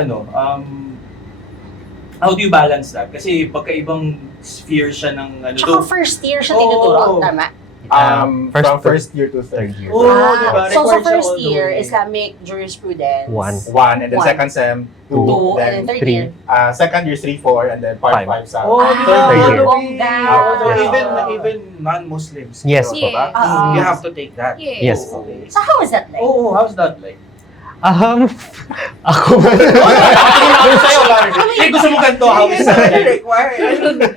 how do you balance that? Kasi pagkaibang sphere siya ng Tsaka first year siya tinuturo, tama? From first year to third year. Oh, diba? So sa Required siya first all the year, way. Islamic jurisprudence. 1. 1, and then One. second sem, 2, 2, then and then third three. year. second year 3, 4, and then part 5 Five. sa Oh, third year. Bongga. So Yes. even non-Muslims. Yes diba? po. Oo. You have to take that. Yes. Yes. Okay. So how is that like? Oh, how's that like? Ako ba? Eh, gusto mo ganito, how is that like?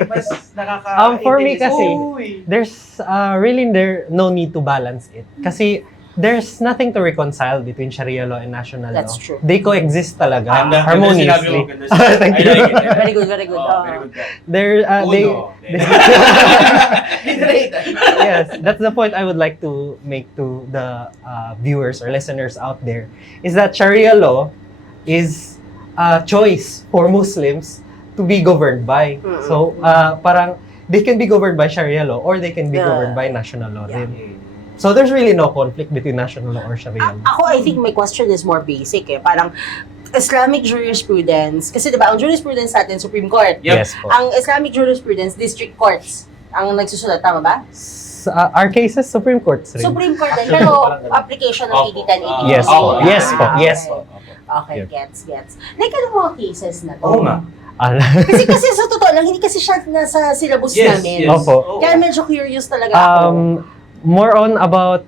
Mas nakaka For me kasi, Uy. there's really no need to balance it. Kasi there's nothing to reconcile between Sharia law and national That's law. true. They coexist talaga Ganda, harmoniously. ganda sinabi mo, ganda sinabi. I like it. Very good, very good. Oh, very good. They're Uno. yes, that's the point I would like to make to the viewers or listeners out there, is that Sharia law is a choice for Muslims to be governed by. Mm-mm. So, parang they can be governed by Sharia law or they can be Yeah. governed by national law Yeah. rin. So, there's really no conflict between national law or Sharia law. Ako, I think my question is more basic eh. Parang Islamic jurisprudence, kasi diba, ang jurisprudence natin, Supreme Court. Yep. Yes po. Ang Islamic jurisprudence, district courts. Ang nagsusulat, tama ba? Our cases, Supreme Court rin. Supreme Court din, pero application ng Opo. 8010, Yes po. Yes po. Yes po. Okay, Yep. gets. Like, ano mga cases na to? Oo nga. Kasi sa totoo lang, hindi kasi siya nasa syllabus namin. Opo. Kaya medyo curious talaga ako. More on about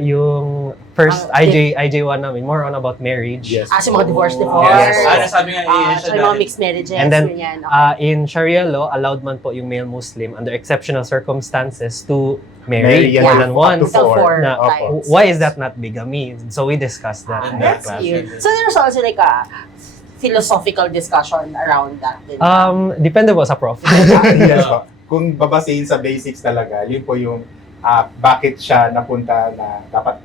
yung first Okay. IJ1 namin, more on about marriage. Yes. Sa mga divorce. Yes. Ano sabi nga Sa mga mixed marriages, And then, ganyan. Okay. In Sharia law, allowed man po yung male Muslim under exceptional circumstances to Marry, marry more than up once. to four. Na, times. why is that not bigamy? So we discussed that in that That's class. cute. So there's also like a philosophical discussion around that. Din. Depende po sa prof. Yes po. Kung babasehin sa basics talaga, yun po yung bakit siya napunta na dapat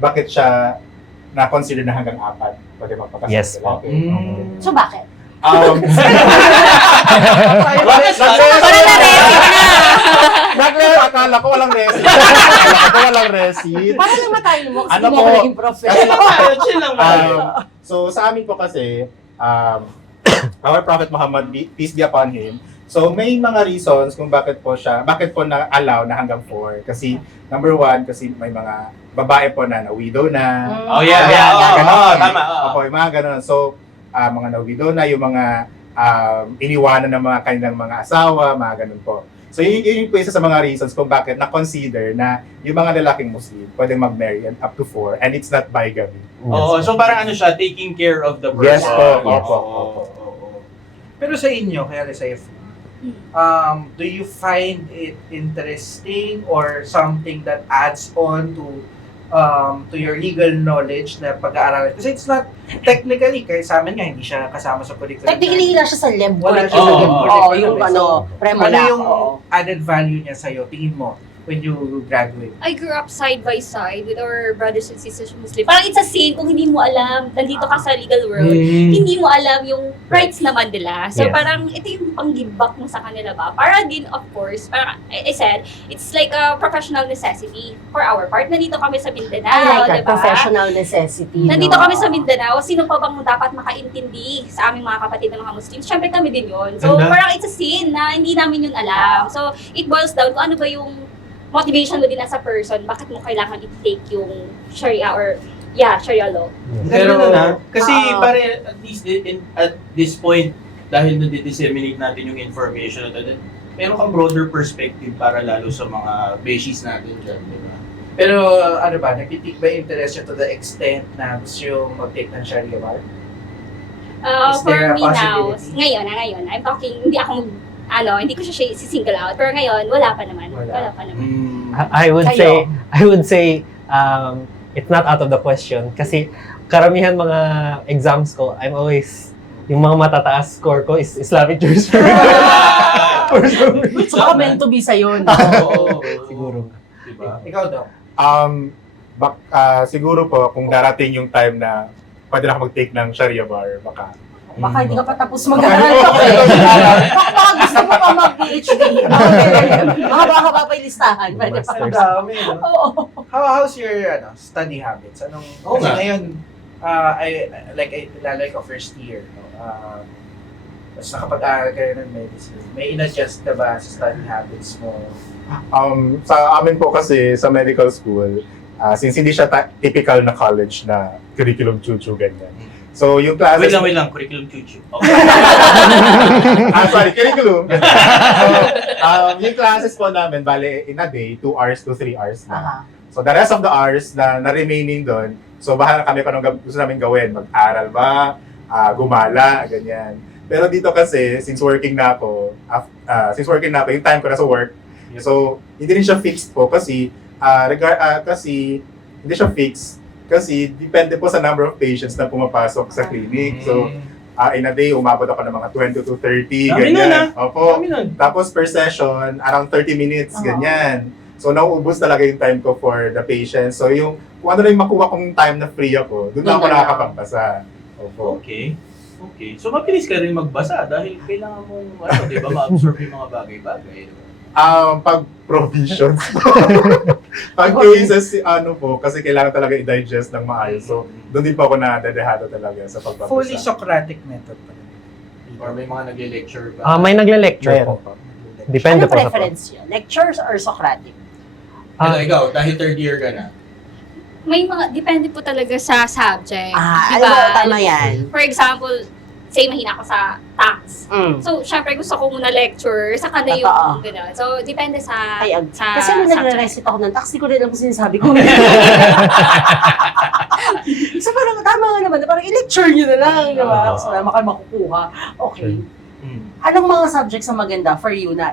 bakit siya na-consider na hanggang 4 pwede magpakasal Yes sa po. lalaki. So bakit? Bakit Para na Akala ko walang receipt. Akala ko walang receipt. Para lang matayo mo kasi Ano hindi mo po? ako naging professional. Chill lang ba? So sa amin po kasi, our Prophet Muhammad, peace be upon him, so may mga reasons kung bakit po na-allow na hanggang 4. Kasi number 1, kasi may mga babae po na widow na. Oh, yeah. Ganon. Tama. Opo, yung mga ganon. So, mga na-widow na, yung mga iniwanan ng mga kanilang mga asawa, mga ganon po. So, yun po isa sa mga reasons kung bakit na-consider na yung mga lalaking Muslim pwedeng mag-marry and up to 4 and it's not bigamy. Oo, so parang ano siya, taking care of the person. Yes po, Yes. opo. Pero sa inyo, kaya sa do you find it interesting or something that adds on to your legal knowledge na pag-aaralan? Kasi it's not, technically, kaya sa amin nga, hindi siya kasama sa curriculum. Technically, wala siya sa LEM. Wala siya sa Oo, curriculum. Oo, yung ano, premula. Ano yung oo. added value niya sa'yo, tingin mo, when you graduate? I grew up side by side with our brothers and sisters Muslim. Parang it's a sin kung hindi mo alam, nandito ka sa legal world, hindi mo alam yung rights naman nila. So Yes. parang ito yung pang-give back mo sa kanila ba? Para din, of course, parang I said, it's like a professional necessity for our part. Nandito kami sa Mindanao, I like that, diba? professional necessity. Nandito no? kami sa Mindanao, sino pa bang dapat makaintindi sa aming mga kapatid na mga Muslims? Siyempre kami din yun. So Ganda. parang it's a sin na hindi namin yun alam. So it boils down kung ano ba yung motivation mo din as a person, bakit mo kailangan i-take yung Sharia or Sharia law. Pero, kasi Oo. pare, at least at this point, dahil na-disseminate natin yung information na meron kang broader perspective para lalo sa mga beshies natin dyan, di ba? Pero ano ba, nagtitik ba yung interest nyo to the extent na gusto yung mag-take ng Sharia bar? Is For there a me now, possibility? ngayon, I'm talking, hindi ko siya single out, pero ngayon, wala pa naman. Wala. Wala pa naman. I would Kayo? say it's not out of the question kasi karamihan mga exams ko, I'm always yung mga matataas score ko is Islamic jurisprudence. For some reason. So, meant to be sa'yo, no? Oo. Siguro. Diba? Ikaw daw. Siguro po, kung darating yung time na pwede na ako mag-take ng Sharia bar, baka Baka hindi ka pa tapos mag-aaral pa eh. Baka gusto mo pa mag-PhD. Mahaba-haba pa yung listahan. Pwede pa. Ang dami, no? Oo. How's your study habits? Oo Kasi nga. ngayon, lalo ko first year, no? Tapos nakapag-aaral ka ng medicine. May in-adjust ka ba sa study habits mo? sa amin po kasi sa medical school, since hindi siya typical na college na curriculum chuchu ganyan. So yung classes... Wait lang, curriculum chuchu. Okay. Sorry, curriculum. So, yung classes po namin, bale, in a day, 2 hours to 3 hours na. Aha. So the rest of the hours na remaining doon, so bahala kami kung anong gusto namin gawin. Mag-aral ba, gumala, ganyan. Pero dito kasi, since working na ako, yung time ko na sa work, so hindi rin siya fixed po kasi, hindi siya fixed kasi depende po sa number of patients na pumapasok sa clinic. So, in a day, umabot ako ng mga 20 to 30, Dami ganyan. nun, Opo. Kami nun. Tapos per session, around 30 minutes, ganyan. So, nauubos talaga yung time ko for the patient. So, kung ano na yung makuha kong time na free ako, doon na ako Doon na lang. nakakapagpasa. Opo. Okay. Okay. So, mabilis ka rin magbasa dahil kailangan mong, di ba, ma-absorb yung mga bagay-bagay. Di ba? Pag provisions. Pag cases, kasi kailangan talaga i-digest ng maayos. So, doon din pa ako nadadehado talaga sa pagbabasa. Fully Socratic method pa rin. Or may mga nag-lecture ba? May nagle-lecture Meron po. pa. Depende Anong po sa preference yun? Lectures or Socratic? Ikaw, dahil third year ka na. May mga, depende po talaga sa subject. Alam Diba? mo, tama yan. For example, say mahina ako sa tax. Mm. So, syempre gusto ko muna lecture, saka na Totoo. yung gano'n. So, depende sa, Kasi nung nagre-recite ako ng tax, di ko rin alam kung sinasabi ko. So parang tama nga naman, parang i-lecture nyo na lang, di ba? So wala kayo makukuha. Okay. Anong mga subjects ang maganda for you na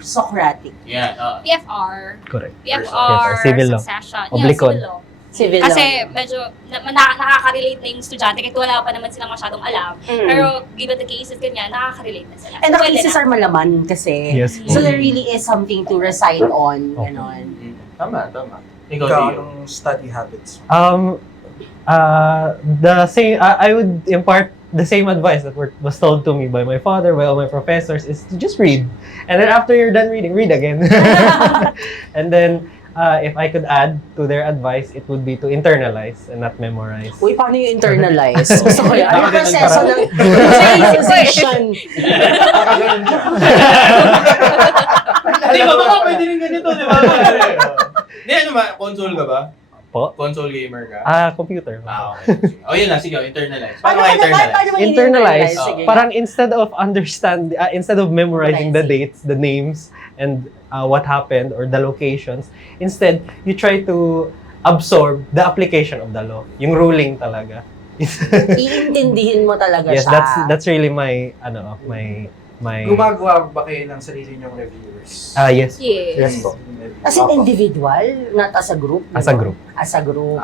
Socratic? Yeah. PFR. Correct. PFR, Yes, civil law. succession. Oblikon. Yeah, civil law. Civil Kasi law. medyo nakaka-relate na yung estudyante kahit wala pa naman silang masyadong alam. Mm. Pero given the cases ganyan, nakaka-relate na sila. And So, the pwede cases na. are malaman kasi. Yes po. So there really is something to recite on. Okay. Ganon. Tama. Ikaw, Ikaw, Tio. anong study habits? The same. I would impart the same advice that was told to me by my father, by all my professors, is to just read, and then after you're done reading, read again. And then, if I could add to their advice, it would be to internalize and not memorize. Uy, paano yung internalize? Gusto ko yan. Ano yung proseso ng memorization? Di ba, baka pwede rin ganito, di ba? Di, console ka ba? Po? Console gamer ka? Computer. Okay. O yun lang, sige, internalize. Paano Paano ka internalize? mo Internalize. Sige. Parang instead of memorizing the dates, the names, and what happened or the locations, instead you try to absorb the application of the law, yung ruling talaga. Iintindihin mo talaga Yes, siya. that's really my my Gumagawa ba kayo ng sarili niyong reviewers? yes, Yes. Yes po. As an individual, not as a group. as a group. As a group.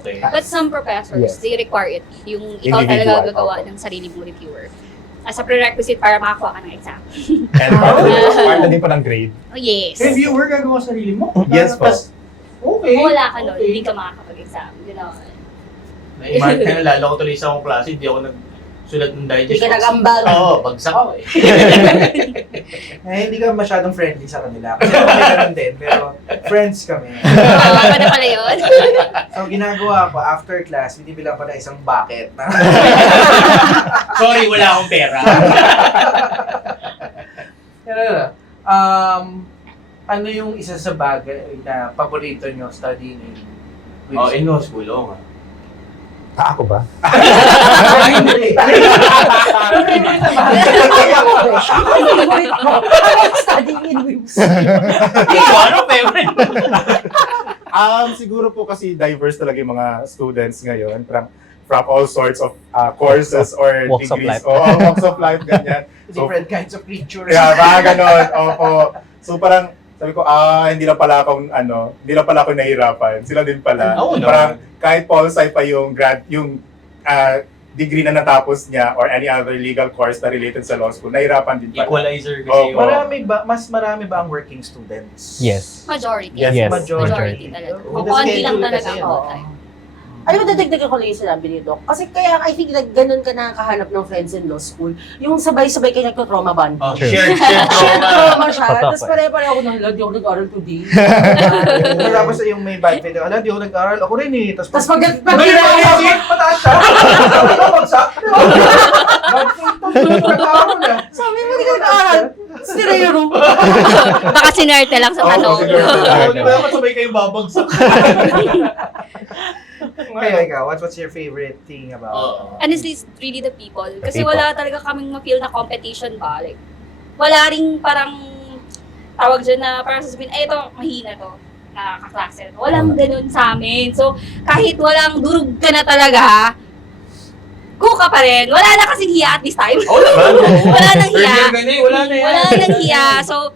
Okay. But some professors, Yes. they require it. Yung ikaw Individual, talaga gagawa okay. ng sarili mong reviewer. As a prerequisite para makakuha ka ng exam. And part na din po ng grade. Oh, yes. Reviewer gagawa sarili mo? Yes po. Okay. Kung wala ka nun, Okay. hindi ka makakapag-exam. Gano'n. Na-mark ka na, lalo ko tuloy sa akong klase, hindi ako nagsulat ng digest. Hindi ka nag-ambag. Oo, bagsak ako eh. Hindi ka masyadong friendly sa kanila. Kasi kami ganun din, pero friends kami. Ano pala yun? So, ginagawa ko, after class, binibilang ko na isang bucket na Sorry, wala akong pera. ano yung isa sa bagay na paborito nyo studying in In law school, oo nga. Ako ba? Studying in whips. Ano, favorite? Siguro po kasi diverse talaga yung mga students ngayon from all sorts of courses or Walks of degrees. life. Walks of life, ganyan. Different kinds of creatures. Yeah, mga ganon. Opo. So parang sabi ko, hindi lang pala ako nahihirapan. Sila din pala. Oo naman. Parang kahit pol sci pa yung degree na natapos niya or any other legal course na related sa law school, nahirapan din pala. Equalizer kasi Oo. yun. Mas marami ba ang working students? Yes. Majority. Yes, Majority talaga. Oh, Kung konti lang schedule talaga kasi, ang no? time. Alam mo, dadagdagan ko lang yung sinabi ni Doc. Kasi kaya I think like, ganun ka nakakahanap ng friends in law school. Yung sabay-sabay kayo nagko-trauma bond. Oh, True. shared trauma. Trauma siya. Totoo Tapos po. pare-pare ako na, di ako nag-aral today. Tapos yung may bad feeling, di ako nag-aral, ako rin eh. Tapos Tapos pag mataas siya. Bagsak. Nag-aaral na. sabi mo, di ka nag-aral. Stereo. Baka sinerte lang sa Oo, tanong. sinerte. Di ba naman sabay kayong babagsak? Kaya ikaw, what's your favorite thing about? Honestly, it's really the people. Kasi people. wala talaga kaming ma-feel na competition ba. Like, wala ring parang tawag dyan na parang sasabihin, ito, mahina to na kaklase. Walang ganun sa amin. So, kahit walang durug ka na talaga, go ka pa rin. Wala na kasing hiya at this time. Wala nang hiya. Wala na yan. Wala nang hiya. So,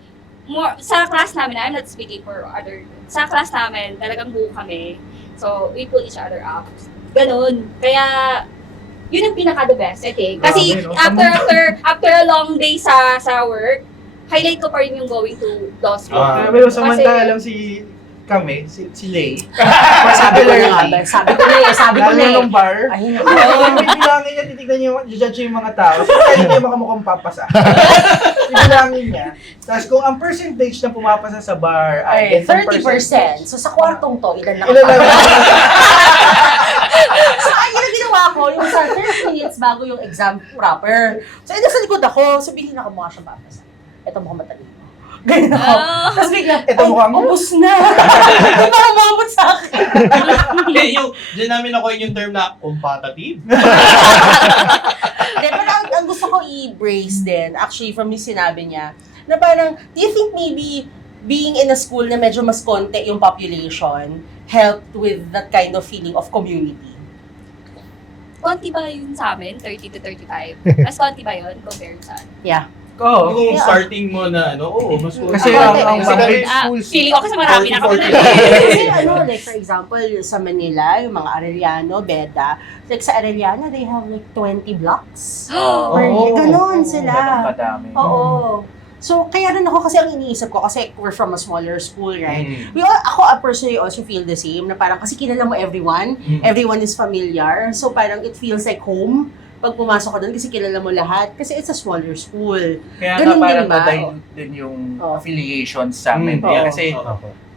sa class namin, I'm not speaking for other, sa class namin, talagang buo kami. So, we pull each other up. Ganun. Kaya, yun ang pinaka-the best, I think. Kasi, Grabe, no? after a long day sa work, highlight ko pa rin yung going to law school. Ah. Pero samantalang si kami, si Lay. Sabi ko na nga ba? Sabi ko na eh. Lalong bar. Ay, May bilangin niya, titignan niyo, judge yung mga tao. So, kaya niya makamukhang papasa. Ibilangin niya. Tapos kung ang percentage na pumapasa sa bar ay 30%. So sa kwartong to, ilan lang Ilan lang. So ayun ang ginawa ko, yung sa 30 minutes bago yung exam proper. So nasa likod ako, sabihin ako mukha siya papasa. Ito mukhang matalino. Ganyan ako. Tapos bigla, Ito mukhang ubus na. Hindi ba umabot sa akin? yung, dyan namin ako yung term na competitive. Pero ang gusto ko i-brace din, actually from yung sinabi niya, na parang, do you think maybe being in a school na medyo mas konti yung population helped with that kind of feeling of community? Konti ba yun sa amin? 30 to 35? Mas konti ba yun compared sa Oo. Yung starting mo na, mas Kasi Ako, ang kasi public Ah, schools, feeling ko kasi marami na kami 40, 40. Kasi like for example, sa Manila, yung mga Arellano, Beda, like sa Arellano, they have like 20 blocks. Or ganon sila. Ganun kadami. Oo. So, kaya rin ako kasi ang iniisip ko, kasi we're from a smaller school, right? Mm. Ako personally also feel the same, na parang kasi kilala mo everyone, everyone is familiar, so parang it feels like home pag pumasok ka doon kasi kilala mo lahat, kasi it's a smaller school. Kaya Ganun nga parang din ba? na-dilute din yung Oo. affiliations sa amin. Mm. Kaya Oo. kasi,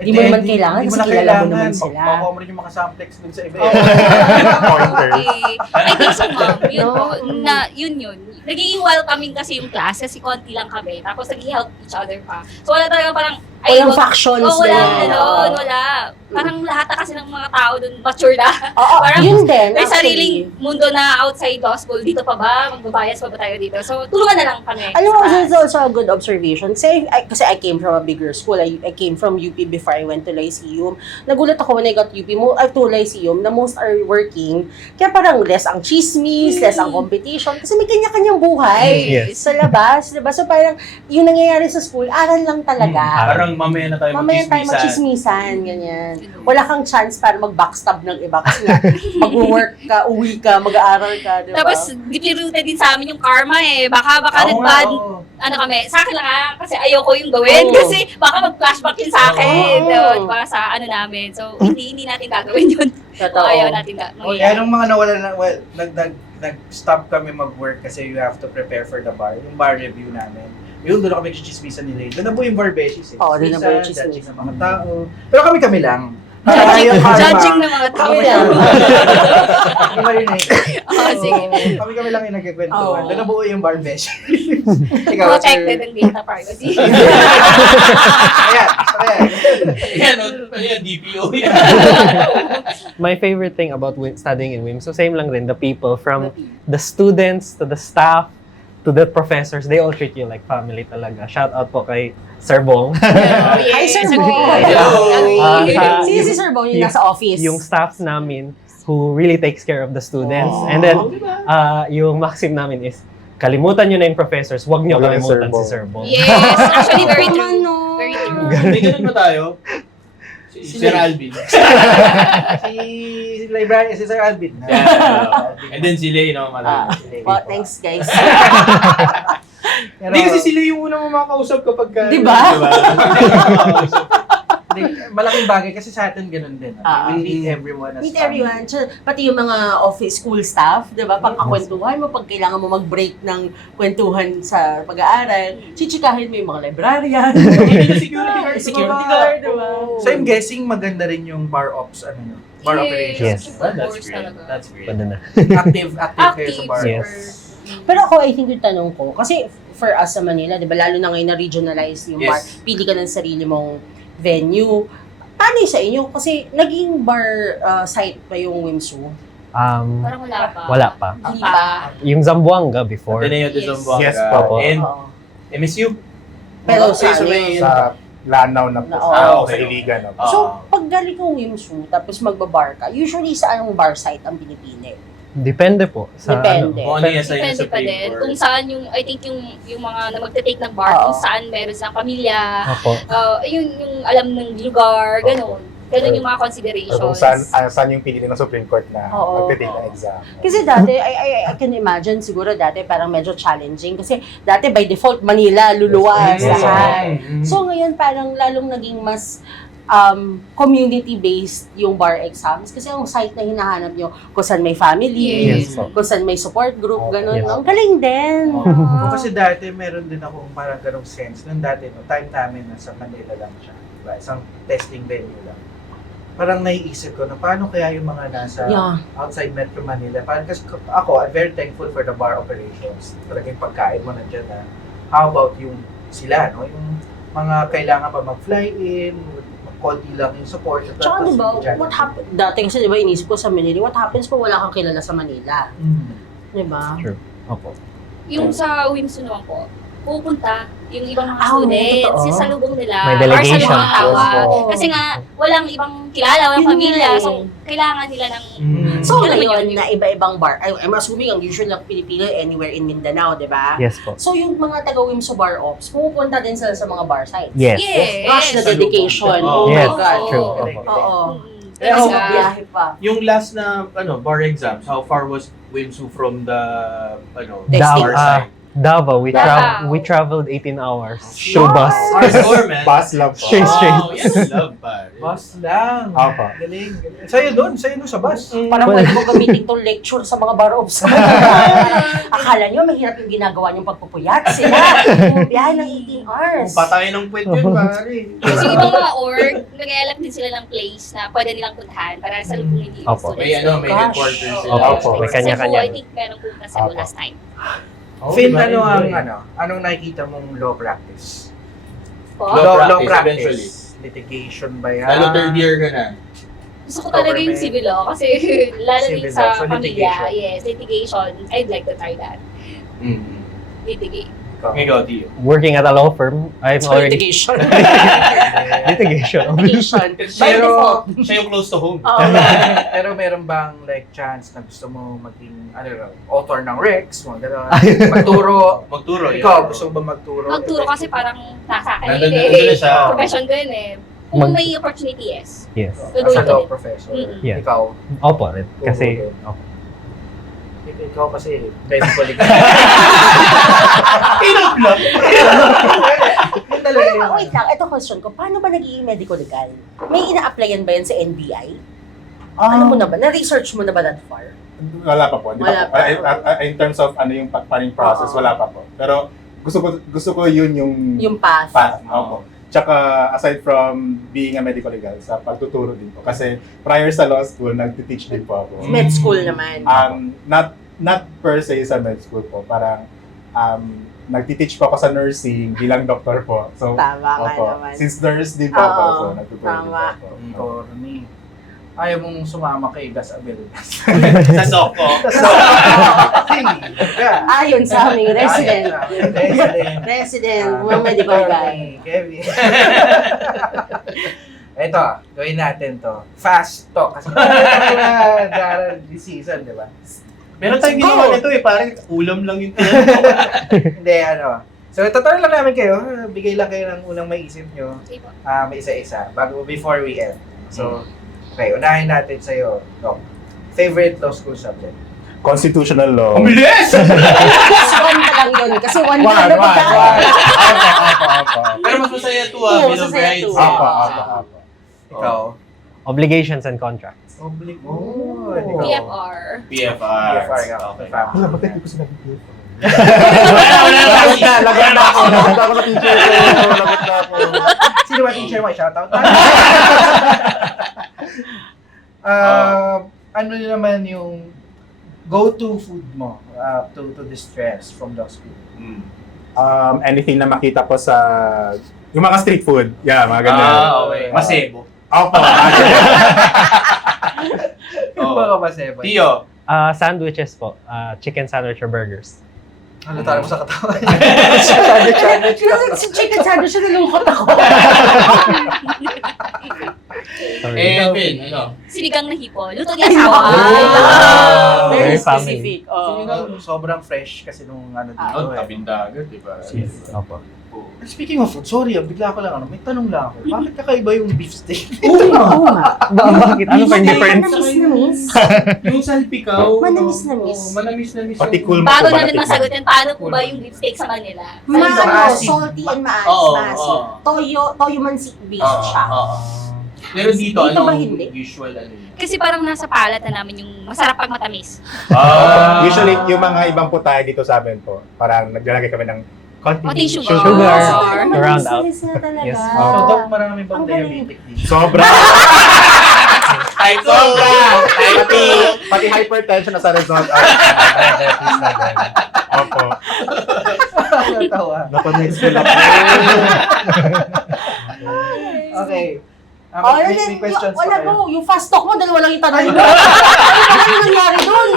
Hindi mo naman kailangan kasi kilala mo naman sila. Baka mo rin yung mga samplex dun sa iba. Pointers. Okay. I think so, ma'am. Yun No. po. Yun. Nagiging welcoming kasi yung class kasi konti lang kami. Tapos nag-help each other pa. So wala talaga parang, Walang factions. Oh, wala, ganyan. wala. Parang lahat na kasi ng mga tao dun mature na. Oo, Parang yun din. May actually. sariling mundo na outside law school. Dito pa ba? Magbabayas pa ba tayo dito? So, tulungan na lang kami. Alam mo, sa this is also a good observation. Kasi I came from a bigger school. I came from UP before I went to Lyceum. Nagulat ako when I got UP, to Lyceum, na most are working. Kaya parang less ang chismis, less ang competition. Kasi may kanya-kanyang buhay Yes. sa labas. Diba? So parang, yung nangyayari sa school, aral lang talaga. Parang mamaya na tayo Mamaya tayo magchismisan, ganyan. Wala kang chance para mag-backstab ng iba kasi nga, mag-work ka, uwi ka, mag-aaral ka, diba? Tapos, dipirutan din sa amin yung karma eh. Baka nag-bad, kami, sa akin lang kasi ayoko yung gawin. Oo. Kasi baka mag-flashback yun sa akin. Oo. Diba, sa namin. So, hindi natin gagawin yun. Totoo. Ayaw natin Kaya nung mga nawala na, nag-stop kami mag-work kasi you have to prepare for the bar. Yung bar review namin. Yun, doon ako nagchichismisan nila. Doon na po yung bar besties eh. Oo, doon na po yung Chismisan, chismis. judging ng mga tao. Pero kami lang. Judging ng mga tao. Kami lang. Hindi marinig. Oo, sige. Kami lang yung nagkikwentuhan. Oo. Doon na buo yung bar besties. Ikaw, Protected ang data privacy. Ayan. Yan, DPO yan. My favorite thing about studying in WIM, so same lang rin, the people, from the students to the staff to the professors, they all treat you like family talaga. Shout out po kay Sir Bong. Hi, Sir Bong. Ah, Sino si Sir Bong yung nasa office? Yung staff namin who really takes care of the students. And then, yung maxim namin is, kalimutan nyo na yung professors, wag nyo Wala yung Sir kalimutan si Bong. Sir Bong. Yes, actually very Naman, true. no? Very true. May ganun ba tayo? Si Sir Alvin. Si librarian, si Sir Alvin. Yeah. And then si Lay, no? Well, thanks guys. Hindi kasi sila yung unang makakausap kapag Di ba? Malaking bagay kasi sa atin ganun din. Ah. We meet everyone as Meet everyone. Pati yung mga office school staff, di ba? Pagkakwentuhan mo, pag kailangan mo mag-break ng kwentuhan sa pag-aaral, chichikahin mo yung mga librarian. Security guard, di ba? So I'm guessing maganda rin yung bar ops, bar operations. Yes. That's great. That's great. Pwede na. Active kayo sa bar Yes. ops. Pero ako, I think yung tanong ko, kasi for us sa Manila, di ba, lalo na ngayon na regionalize yung bar, Yes. pili ka ng sarili mong venue. Paano yung sa inyo? Kasi naging bar site pa yung WIMSU. Parang wala pa. Wala pa. Hindi ba? Yung Zamboanga before. Ateneo de Yes. Zamboanga. Yes, po. And Oo. MSU. Pero Okay, sa so may- Sa Lanao na po. Oo. Sa Iligan na po. So, pag galing kong WIMSU, tapos magbabar ka, usually saan ang bar site ang pinipili? Depende po. Sa Depende. Kung ano yung sa Depende pa Supreme din. Court. Kung saan yung, I think yung mga na magte-take ng bar, Oo. kung saan meron silang pamilya, Opo. yung alam ng lugar, gano'n. Gano'n yung mga Or considerations. kung saan yung pinili ng Supreme Court na Oo. magte-take ng exam. Kasi dati, I can imagine siguro dati parang medyo challenging. Kasi dati by default, Manila, luluwas, Yes. lahat. Mm. So ngayon parang lalong naging mas community-based yung bar exams. Kasi ang site na hinahanap nyo, kung saan may family, Yes po. kung saan may support group, ganun. Yes. No? Ang galing din. Oo. Kasi dati meron din akong parang ganong sense. Noong dati, no, time namin nasa Manila lang siya. Diba? Isang testing venue lang. Parang naiisip ko na paano kaya yung mga nasa Yeah. outside Metro Manila. Parang kasi ako, I'm very thankful for the bar operations. Talagang pagkain mo nandiyan na. How about yung sila, no? Yung mga kailangan pa mag-fly in, konti lang yung support. Tsaka diba, what happened, dati kasi diba inisip ko sa Manila, what happens kung wala kang kilala sa Manila? Diba? True. Opo. Yung sa WIMSU naman po, pupunta yung ibang mga Ah, students, totoo. yung salubong nila, May or delegation. salubong tawag. Oo. Kasi nga, walang ibang kilala, walang Yun pamilya, nga eh. so kailangan nila ng... So Alam mo ngayon yun, na iba-ibang bar, I'm assuming ang usual ng Pilipino anywhere in Mindanao, diba? Yes po. So yung mga taga-Wimso bar ops, pumupunta din sila sa mga bar sites. Yes. Yes. Gosh, the dedication. Oh Yes, my God. true. Oo. Eh, Kasi how- biyahe pa. Yung last na bar exams, how far was WIMSU from the Testing. bar side? Davao, we Davao. traveled 18 hours. Shit. Show bus. Hardcore, man. Bus lang po. Straight. Wow, yan ang love, pare. Bus lang. Opo. Galing. Sa'yo doon sa bus. Parang pwede mo gamitin tong lecture sa mga bar ops. Akala nyo, mahirap yung ginagawa niyong pagpupuyat. Sila, biyahe ng 18 hours. Patay ng puwet yun, pare. Kasi yung ibang mga org, nag-elect din sila ng place na pwede nilang puntahan para sa lubong hindi yung Opo. students. May Gosh. headquarters sila. Opo, may Cebu, kanya-kanya. I think meron pumunta sa Opo. last time. Finn, anong nakikita mong law practice? Po? Law practice, eventually. Litigation ba yan? Lalo third year ka na. Gusto ko talaga yung Government. civil law kasi lalo din Civil sa law, so pamilya. litigation. Yes, litigation. I'd like to try that. Litigate. Ikaw, Tio. Working at a law firm, I'm So, already... litigation. Litigation. Litigation. By Pero- default. Siya yung close to home. Oo. Pero meron bang chance na gusto mo maging author ng Rex? Mga gano'n. Magturo. Magturo. Ikaw, gusto mo ba magturo? Magturo kasi parang nasa akin Nandun yun na siya. Profession ko yun eh. Kung may opportunity, yes. Yes. As a law professor. Mm-mm. Yeah. Ikaw. Opo. Kasi... Oo. Opo. Ikaw kasi medical legal. Enough lang. Yun talaga Pero, yung- wait lang, ito question ko. Paano ba nagiging medical legal? May ina-applyan ba yan sa NBI? Ah, Ano mo na ba? Na-research mo na ba that far? Wala pa po. Hindi Wala pa po. pa. In terms of yung planning process, Oo. wala pa po. Pero gusto ko yun yung Yung path. path. Opo. Tsaka aside from being a medical legal, sa pagtuturo din po. Kasi prior sa law school, nag-teach din po ako. Med school naman. Not per se sa med school po. Parang nag-teach po ako sa nursing bilang doktor po. So, Tama nga opo. naman. Since nurse din po ako, Oo, so nagtuturo din po tama. ako. Corny. Ayaw mong sumama kay Gas Abelgas. Sa Soko. Ayon sa aming resident. Resident. Resident, mga medical guy. Kevin. Ito, gawin natin to. Fast talk. Kasi this season, di ba? Meron tayong Go! ginawa nito parang ulam lang yung Hindi, So, tuturuan lang namin kayo. Bigay lang kayo ng unang maisip nyo. Okay po. May isa-isa. Before we end. So, okay, unahin natin sa'yo, Doc. Favorite law school subject? Constitutional law. Ang bilis! Plus one pa lang yun. Kasi one One. na pagkain. Opo. Pero mas masaya to Oo, Bill of masaya Rights. to. Opo. Ikaw? Obligations and contracts. Public. PFR. PFR. PFR, ikaw. Okay. Wala, bakit hindi ko sinabi PFR? Lagot na ako. Lagot na ako sa teacher ko. Lagot na ako. Sino ba teacher mo? Shoutout. Ano naman yung go-to food mo to distress from law school? Anything na makita ko sa yung mga street food. Yeah, mga ganyan. Okay. Masebo. Opo. Yung mga maseba. Tio. Sandwiches po. Chicken sandwich or burgers. Ano tara mo sa katawan? Kasi chicken sandwich, nalungkot ako. Sorry. Vin, ano? Sinigang na hipo. Luto niya asawa. Wow. Very Very family. specific. Oh. Sobrang fresh kasi nung ano dito. Oh, tabindagan, di ba? Opo. Speaking of food, sorry, bigla ko lang may tanong lang ako. Bakit kakaiba yung beef steak? Oo nga. Bakit? Ano pa yung difference? Manamis na miss. Yung salpikaw. Manamis na miss. Manamis na miss. Pati cool Bago mo po namin masagot yan, paano po ba yung beef steak sa Manila? Maano, Maasim. salty and Oo, maasim. oo. Toyo mansi based siya. Pero dito, Dito ba anong hindi? usual ano yun? Kasi parang nasa palate na namin yung masarap pag matamis. Usually, yung mga ibang putay dito sa amin po, parang naglalagay kami ng Konting sugar. Sugar. Ah, To round out. mabilis na talaga. Yes. So, Doc, marami bang Ang galing. diabetic dito? Sobra! Type Sobra! Pati hypertension na sa result of diabetes na din. Opo. Natawa. Napamiss ko lang. Okay. Oh, May questions pa wala kayo? go. Yung fast talk mo, dalawa lang yung tanong mo. Ano ba nangyari dun?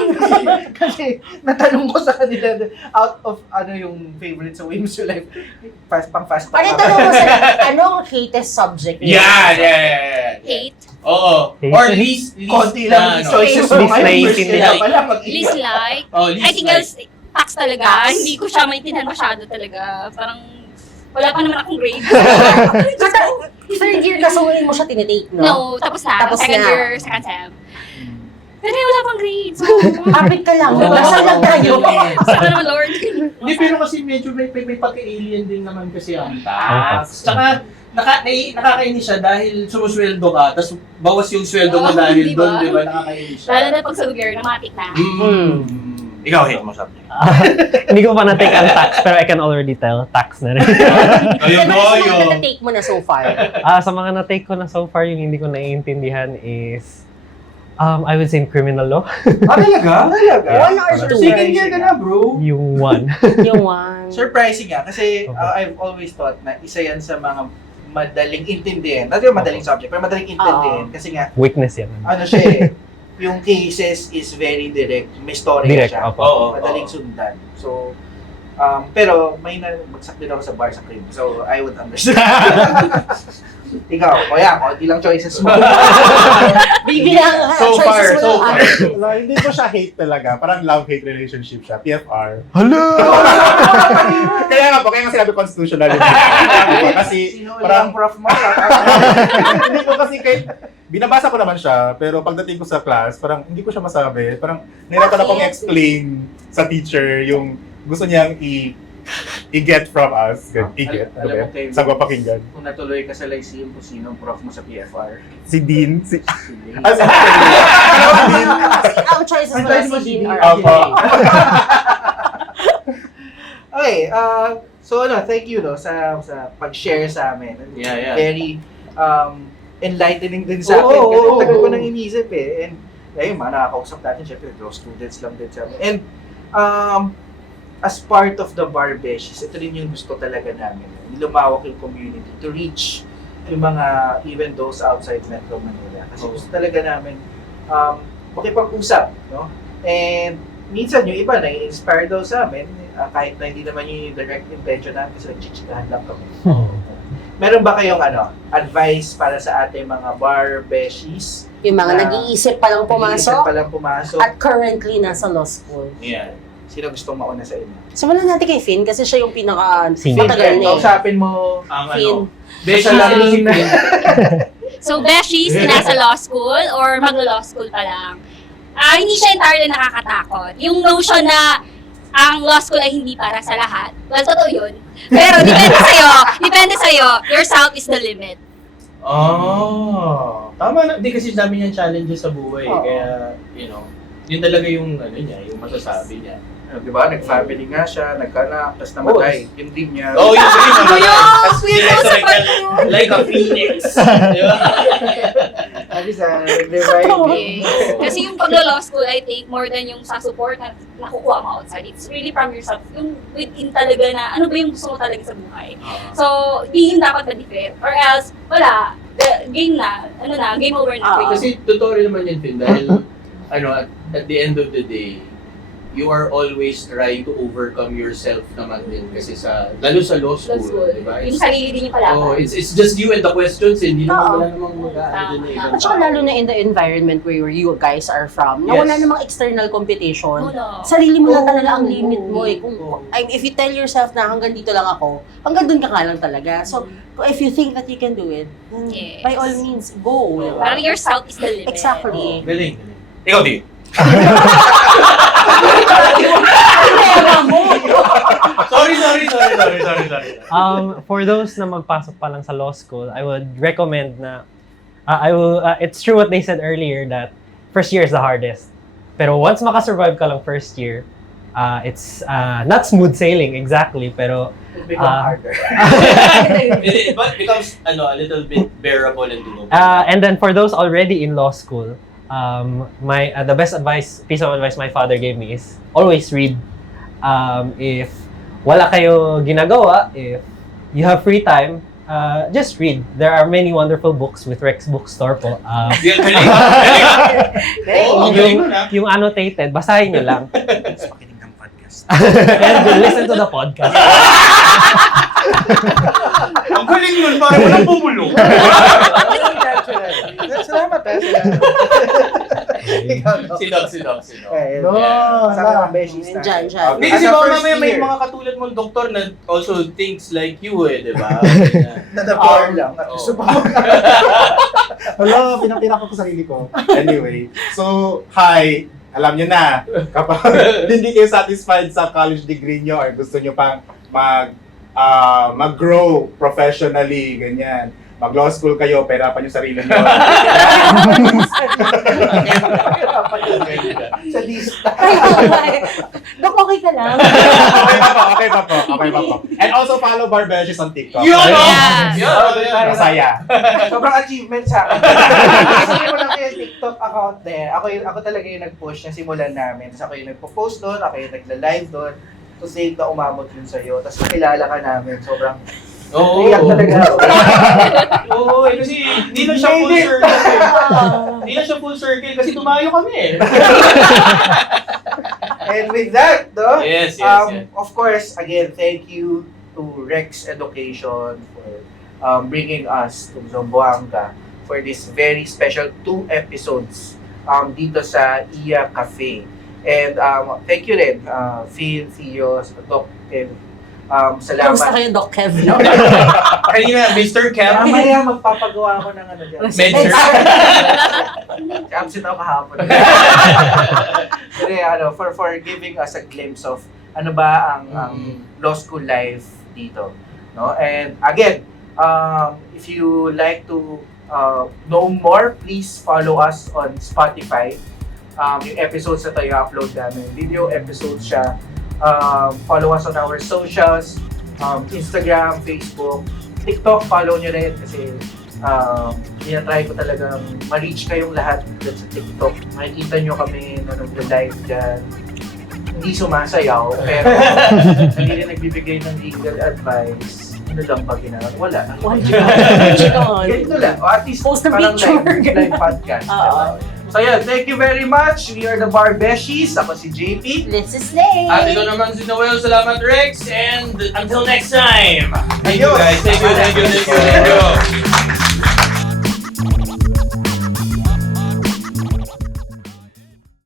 Kasi natanong ko sa kanila out of ano yung favorite sa Waves Your Life. Fast Ano yung tanong mo sa anong hatest subject niya? Yeah. Hate. Oo. Hate. Or least konti na, lang ano. choices Least mo. Ngayon, naiintindihan. first kaya pala mag-iyak. Least like. Oh, least I think like. girls, tax talaga. Hindi ko siya maintindihan masyado talaga. Parang wala pa naman akong grade. Third year kasi mo siya tinitake, no? No, tapos na. Tapos second na. year, second sem. Pero wala pang grade. So, Kapit ka lang. Oo. Dasal lang tayo. sana naman Lord. Hindi, pero kasi medyo may pagka-alien din naman kasi ang tax. Tsaka, nakakainis siya dahil sumusweldo ka, tapos bawas yung sweldo mo Oo, dahil di ba? doon, di ba? Nakakainis siya. Lalo na pag sa lugar, namatik na. Ikaw, hate mo subject. Hindi ko pa na-take ang tax, pero I can already tell, tax na rin. Ayun, Ano ba boyo. yung na-take mo na so far? Sa mga na-take ko na so far, yung hindi ko naiintindihan is, I would say criminal law. Talaga? One or two? Second year ka na, bro. Yung one. Yung one. Surprising nga kasi Okay. I've always thought na isa yan sa mga madaling intindihin. Not yung madaling subject, pero madaling intindihin. Kasi nga, Weakness yan. ano siya eh, yung cases is very direct. May story Direct, siya. opo. Oo, Madaling sundan. So, pero may bagsak din ako sa bar sa crime. So, I would understand. Ikaw, o yan, konti lang choices mo. Bibilang So far, choices mo so lang. far. Wala, hindi ko siya hate talaga. Parang love-hate relationship siya. PFR. Kaya nga po, kaya nga sinabi constitutional. Kasi Sino parang yung prof mo? hindi ko kasi binabasa ko naman siya, pero pagdating ko sa class, parang hindi ko siya masabi. Parang nahirapan akong explain sa teacher yung gusto niyang i-get from us. I-get. Alam mo, Kevin, Sa papakinggan. kung natuloy ka sa Lyceum, kung sino ang prof mo sa PFR. Si Dean. Si Sige. Dean. Ang choices mo Ang na choice mo si si Dean or Opo. Okay, so ano, thank you no sa pag-share sa amin. Yeah. Very enlightening din sa akin. Oo, Kasi oo, tagal ko oo. nang inisip eh. And ayun, mga nakakausap natin, syempre, law students lang din sa amin. And as part of the Barbeshies, ito rin yung gusto talaga namin. Lumawak yung community to reach yung mga, even those outside Metro Manila. Kasi gusto talaga namin makipag-usap, no? And minsan yung iba na-inspire daw sa amin, kahit na hindi naman yun yung direct intention namin, kasi nagchichikahan lang kami. Meron ba kayong advice para sa ating mga Barbeshies? Yung mga Na- nag-iisip pa lang Nag-iisip pumasok pa lang pumasok. at currently nasa law school. Yeah. Sino gustong mauna sa inyo? Simulan natin kay Finn kasi siya yung pinaka Sino? matagal na eh. Kausapin mo. Ang Finn. Beshi Salamin. So, Beshies, nasa law school or maglo-law school pa lang. Hindi siya entirely nakakatakot. Yung notion na ang law school ay hindi para sa lahat. Well, totoo yun. Pero depende sa'yo. Yourself is the limit. Tama na. Hindi kasi dami niyang challenges sa buhay. Oo. Kaya, yun talaga yung yung masasabi niya. Di ba? Nag-family nga siya, nagkaanak, tapos namatay. Yung dream niya. Oh, yung dream Ano yun? Tapos Weird niresurrect sa ka part like a phoenix. Di ba? Sabi sa revive. Yes. Kasi yung pag-law school, I think, more than yung sa support na nakukuha mo outside. It's really from yourself. Yung within talaga na, ano ba yung gusto mo talaga sa buhay. So, hindi yung dapat ma-defend. Or else, wala. Game na. Game over na. Kasi totoo rin naman yun, Finn, dahil at the end of the day, you are always trying to overcome yourself naman din kasi lalo sa law school, di ba? Yung sarili din yung palaban. Oh, it's just you and the questions, hindi naman Oo. wala namang mag-aano dun na ibang At saka lalo na in the environment where you guys are from, na Yes. wala namang external competition. Wala. Sarili mo lang Oo, talaga ang limit mo eh. Kung, oo. if you tell yourself na hanggang dito lang ako, hanggang dun ka nga lang talaga. So, if you think that you can do it, then Yes. by all means, go. Oo. Parang yourself is the limit. Exactly. Galing. Ikaw, di. Sorry. For those na magpasok pa lang sa law school, I would recommend na It's true what they said earlier that first year is the hardest. Pero once makasurvive ka lang first year, it's not smooth sailing exactly, pero It become harder. But it becomes a little bit bearable and doable. and then for those already in law school, the best piece of advice my father gave me is always read. If wala kayo ginagawa, if you have free time, just read. There are many wonderful books with Rex Bookstore po. Galing, galing. Oo, ang galing nun, ah. Yung annotated, basahin nyo lang. Pakinig ng podcast. And listen to the podcast. Ang galing nun, parang walang bumulong. Salamat, Sinop. No, Sa mga beshies natin. Diyan. Hindi kasi baka mamaya may mga katulad mong doktor na also thinks like you di ba? Nadapour lang. At Oo. gusto pa Hello, pinakita ko sa sarili ko. Anyway, so, hi. Alam nyo na, kapag hindi kayo satisfied sa college degree nyo or gusto nyo pang mag-grow professionally, ganyan. Mag-law school kayo, perapan yung sarili nyo. sa lista. Dok, okay ka lang? Okay pa po. And also follow Barbeshies on TikTok. Yun! Yeah. Yun! Masaya. Sobrang achievement sa akin. Kasi mo lang yung TikTok account there. Ako talaga yung nag-push na simulan namin. Tapos ako yung nagpo-post doon, ako yung nagla-live doon. Tapos late na umabot yun sa'yo. Tapos nakilala ka namin. Sobrang Oo. iyak talaga ako. Oo, kasi hindi na siya full circle. Hindi na siya full circle kasi tumayo kami eh. And with that, no? Yes. Of course, again, thank you to Rex Education for bringing us to Zamboanga for this very special 2 episodes dito sa Iya Cafe. And thank you rin, Phil, Theo, Doc, Kev. Salamat. Kamusta kayo, Doc Kev? Kanina, Mr. Cap. Mamaya magpapagawa ko ng ano dyan. Medser. Absent ako kahapon. Kasi for giving us a glimpse of ano ba ang law school life dito. No? And again, if you like to know more, please follow us on Spotify. Yung episodes na tayo upload namin, video episodes siya. Follow us on our socials, Instagram, Facebook, TikTok, follow nyo rin kasi tinatry ko talagang ma-reach kayong lahat dyan sa TikTok. Makikita nyo kami na nag-live dyan. Hindi sumasayaw, pero hindi rin nagbibigay ng legal advice. Ano lang ba ginagawa? Wala. Ganito lang. O at least Post a parang picture. live podcast. Diba? So yeah, thank you very much. We are the Barbeshies. Ako si JP. This is Lay. At ito naman si Noel. Salamat, Rex. And until next time. Thank you guys. Thank you.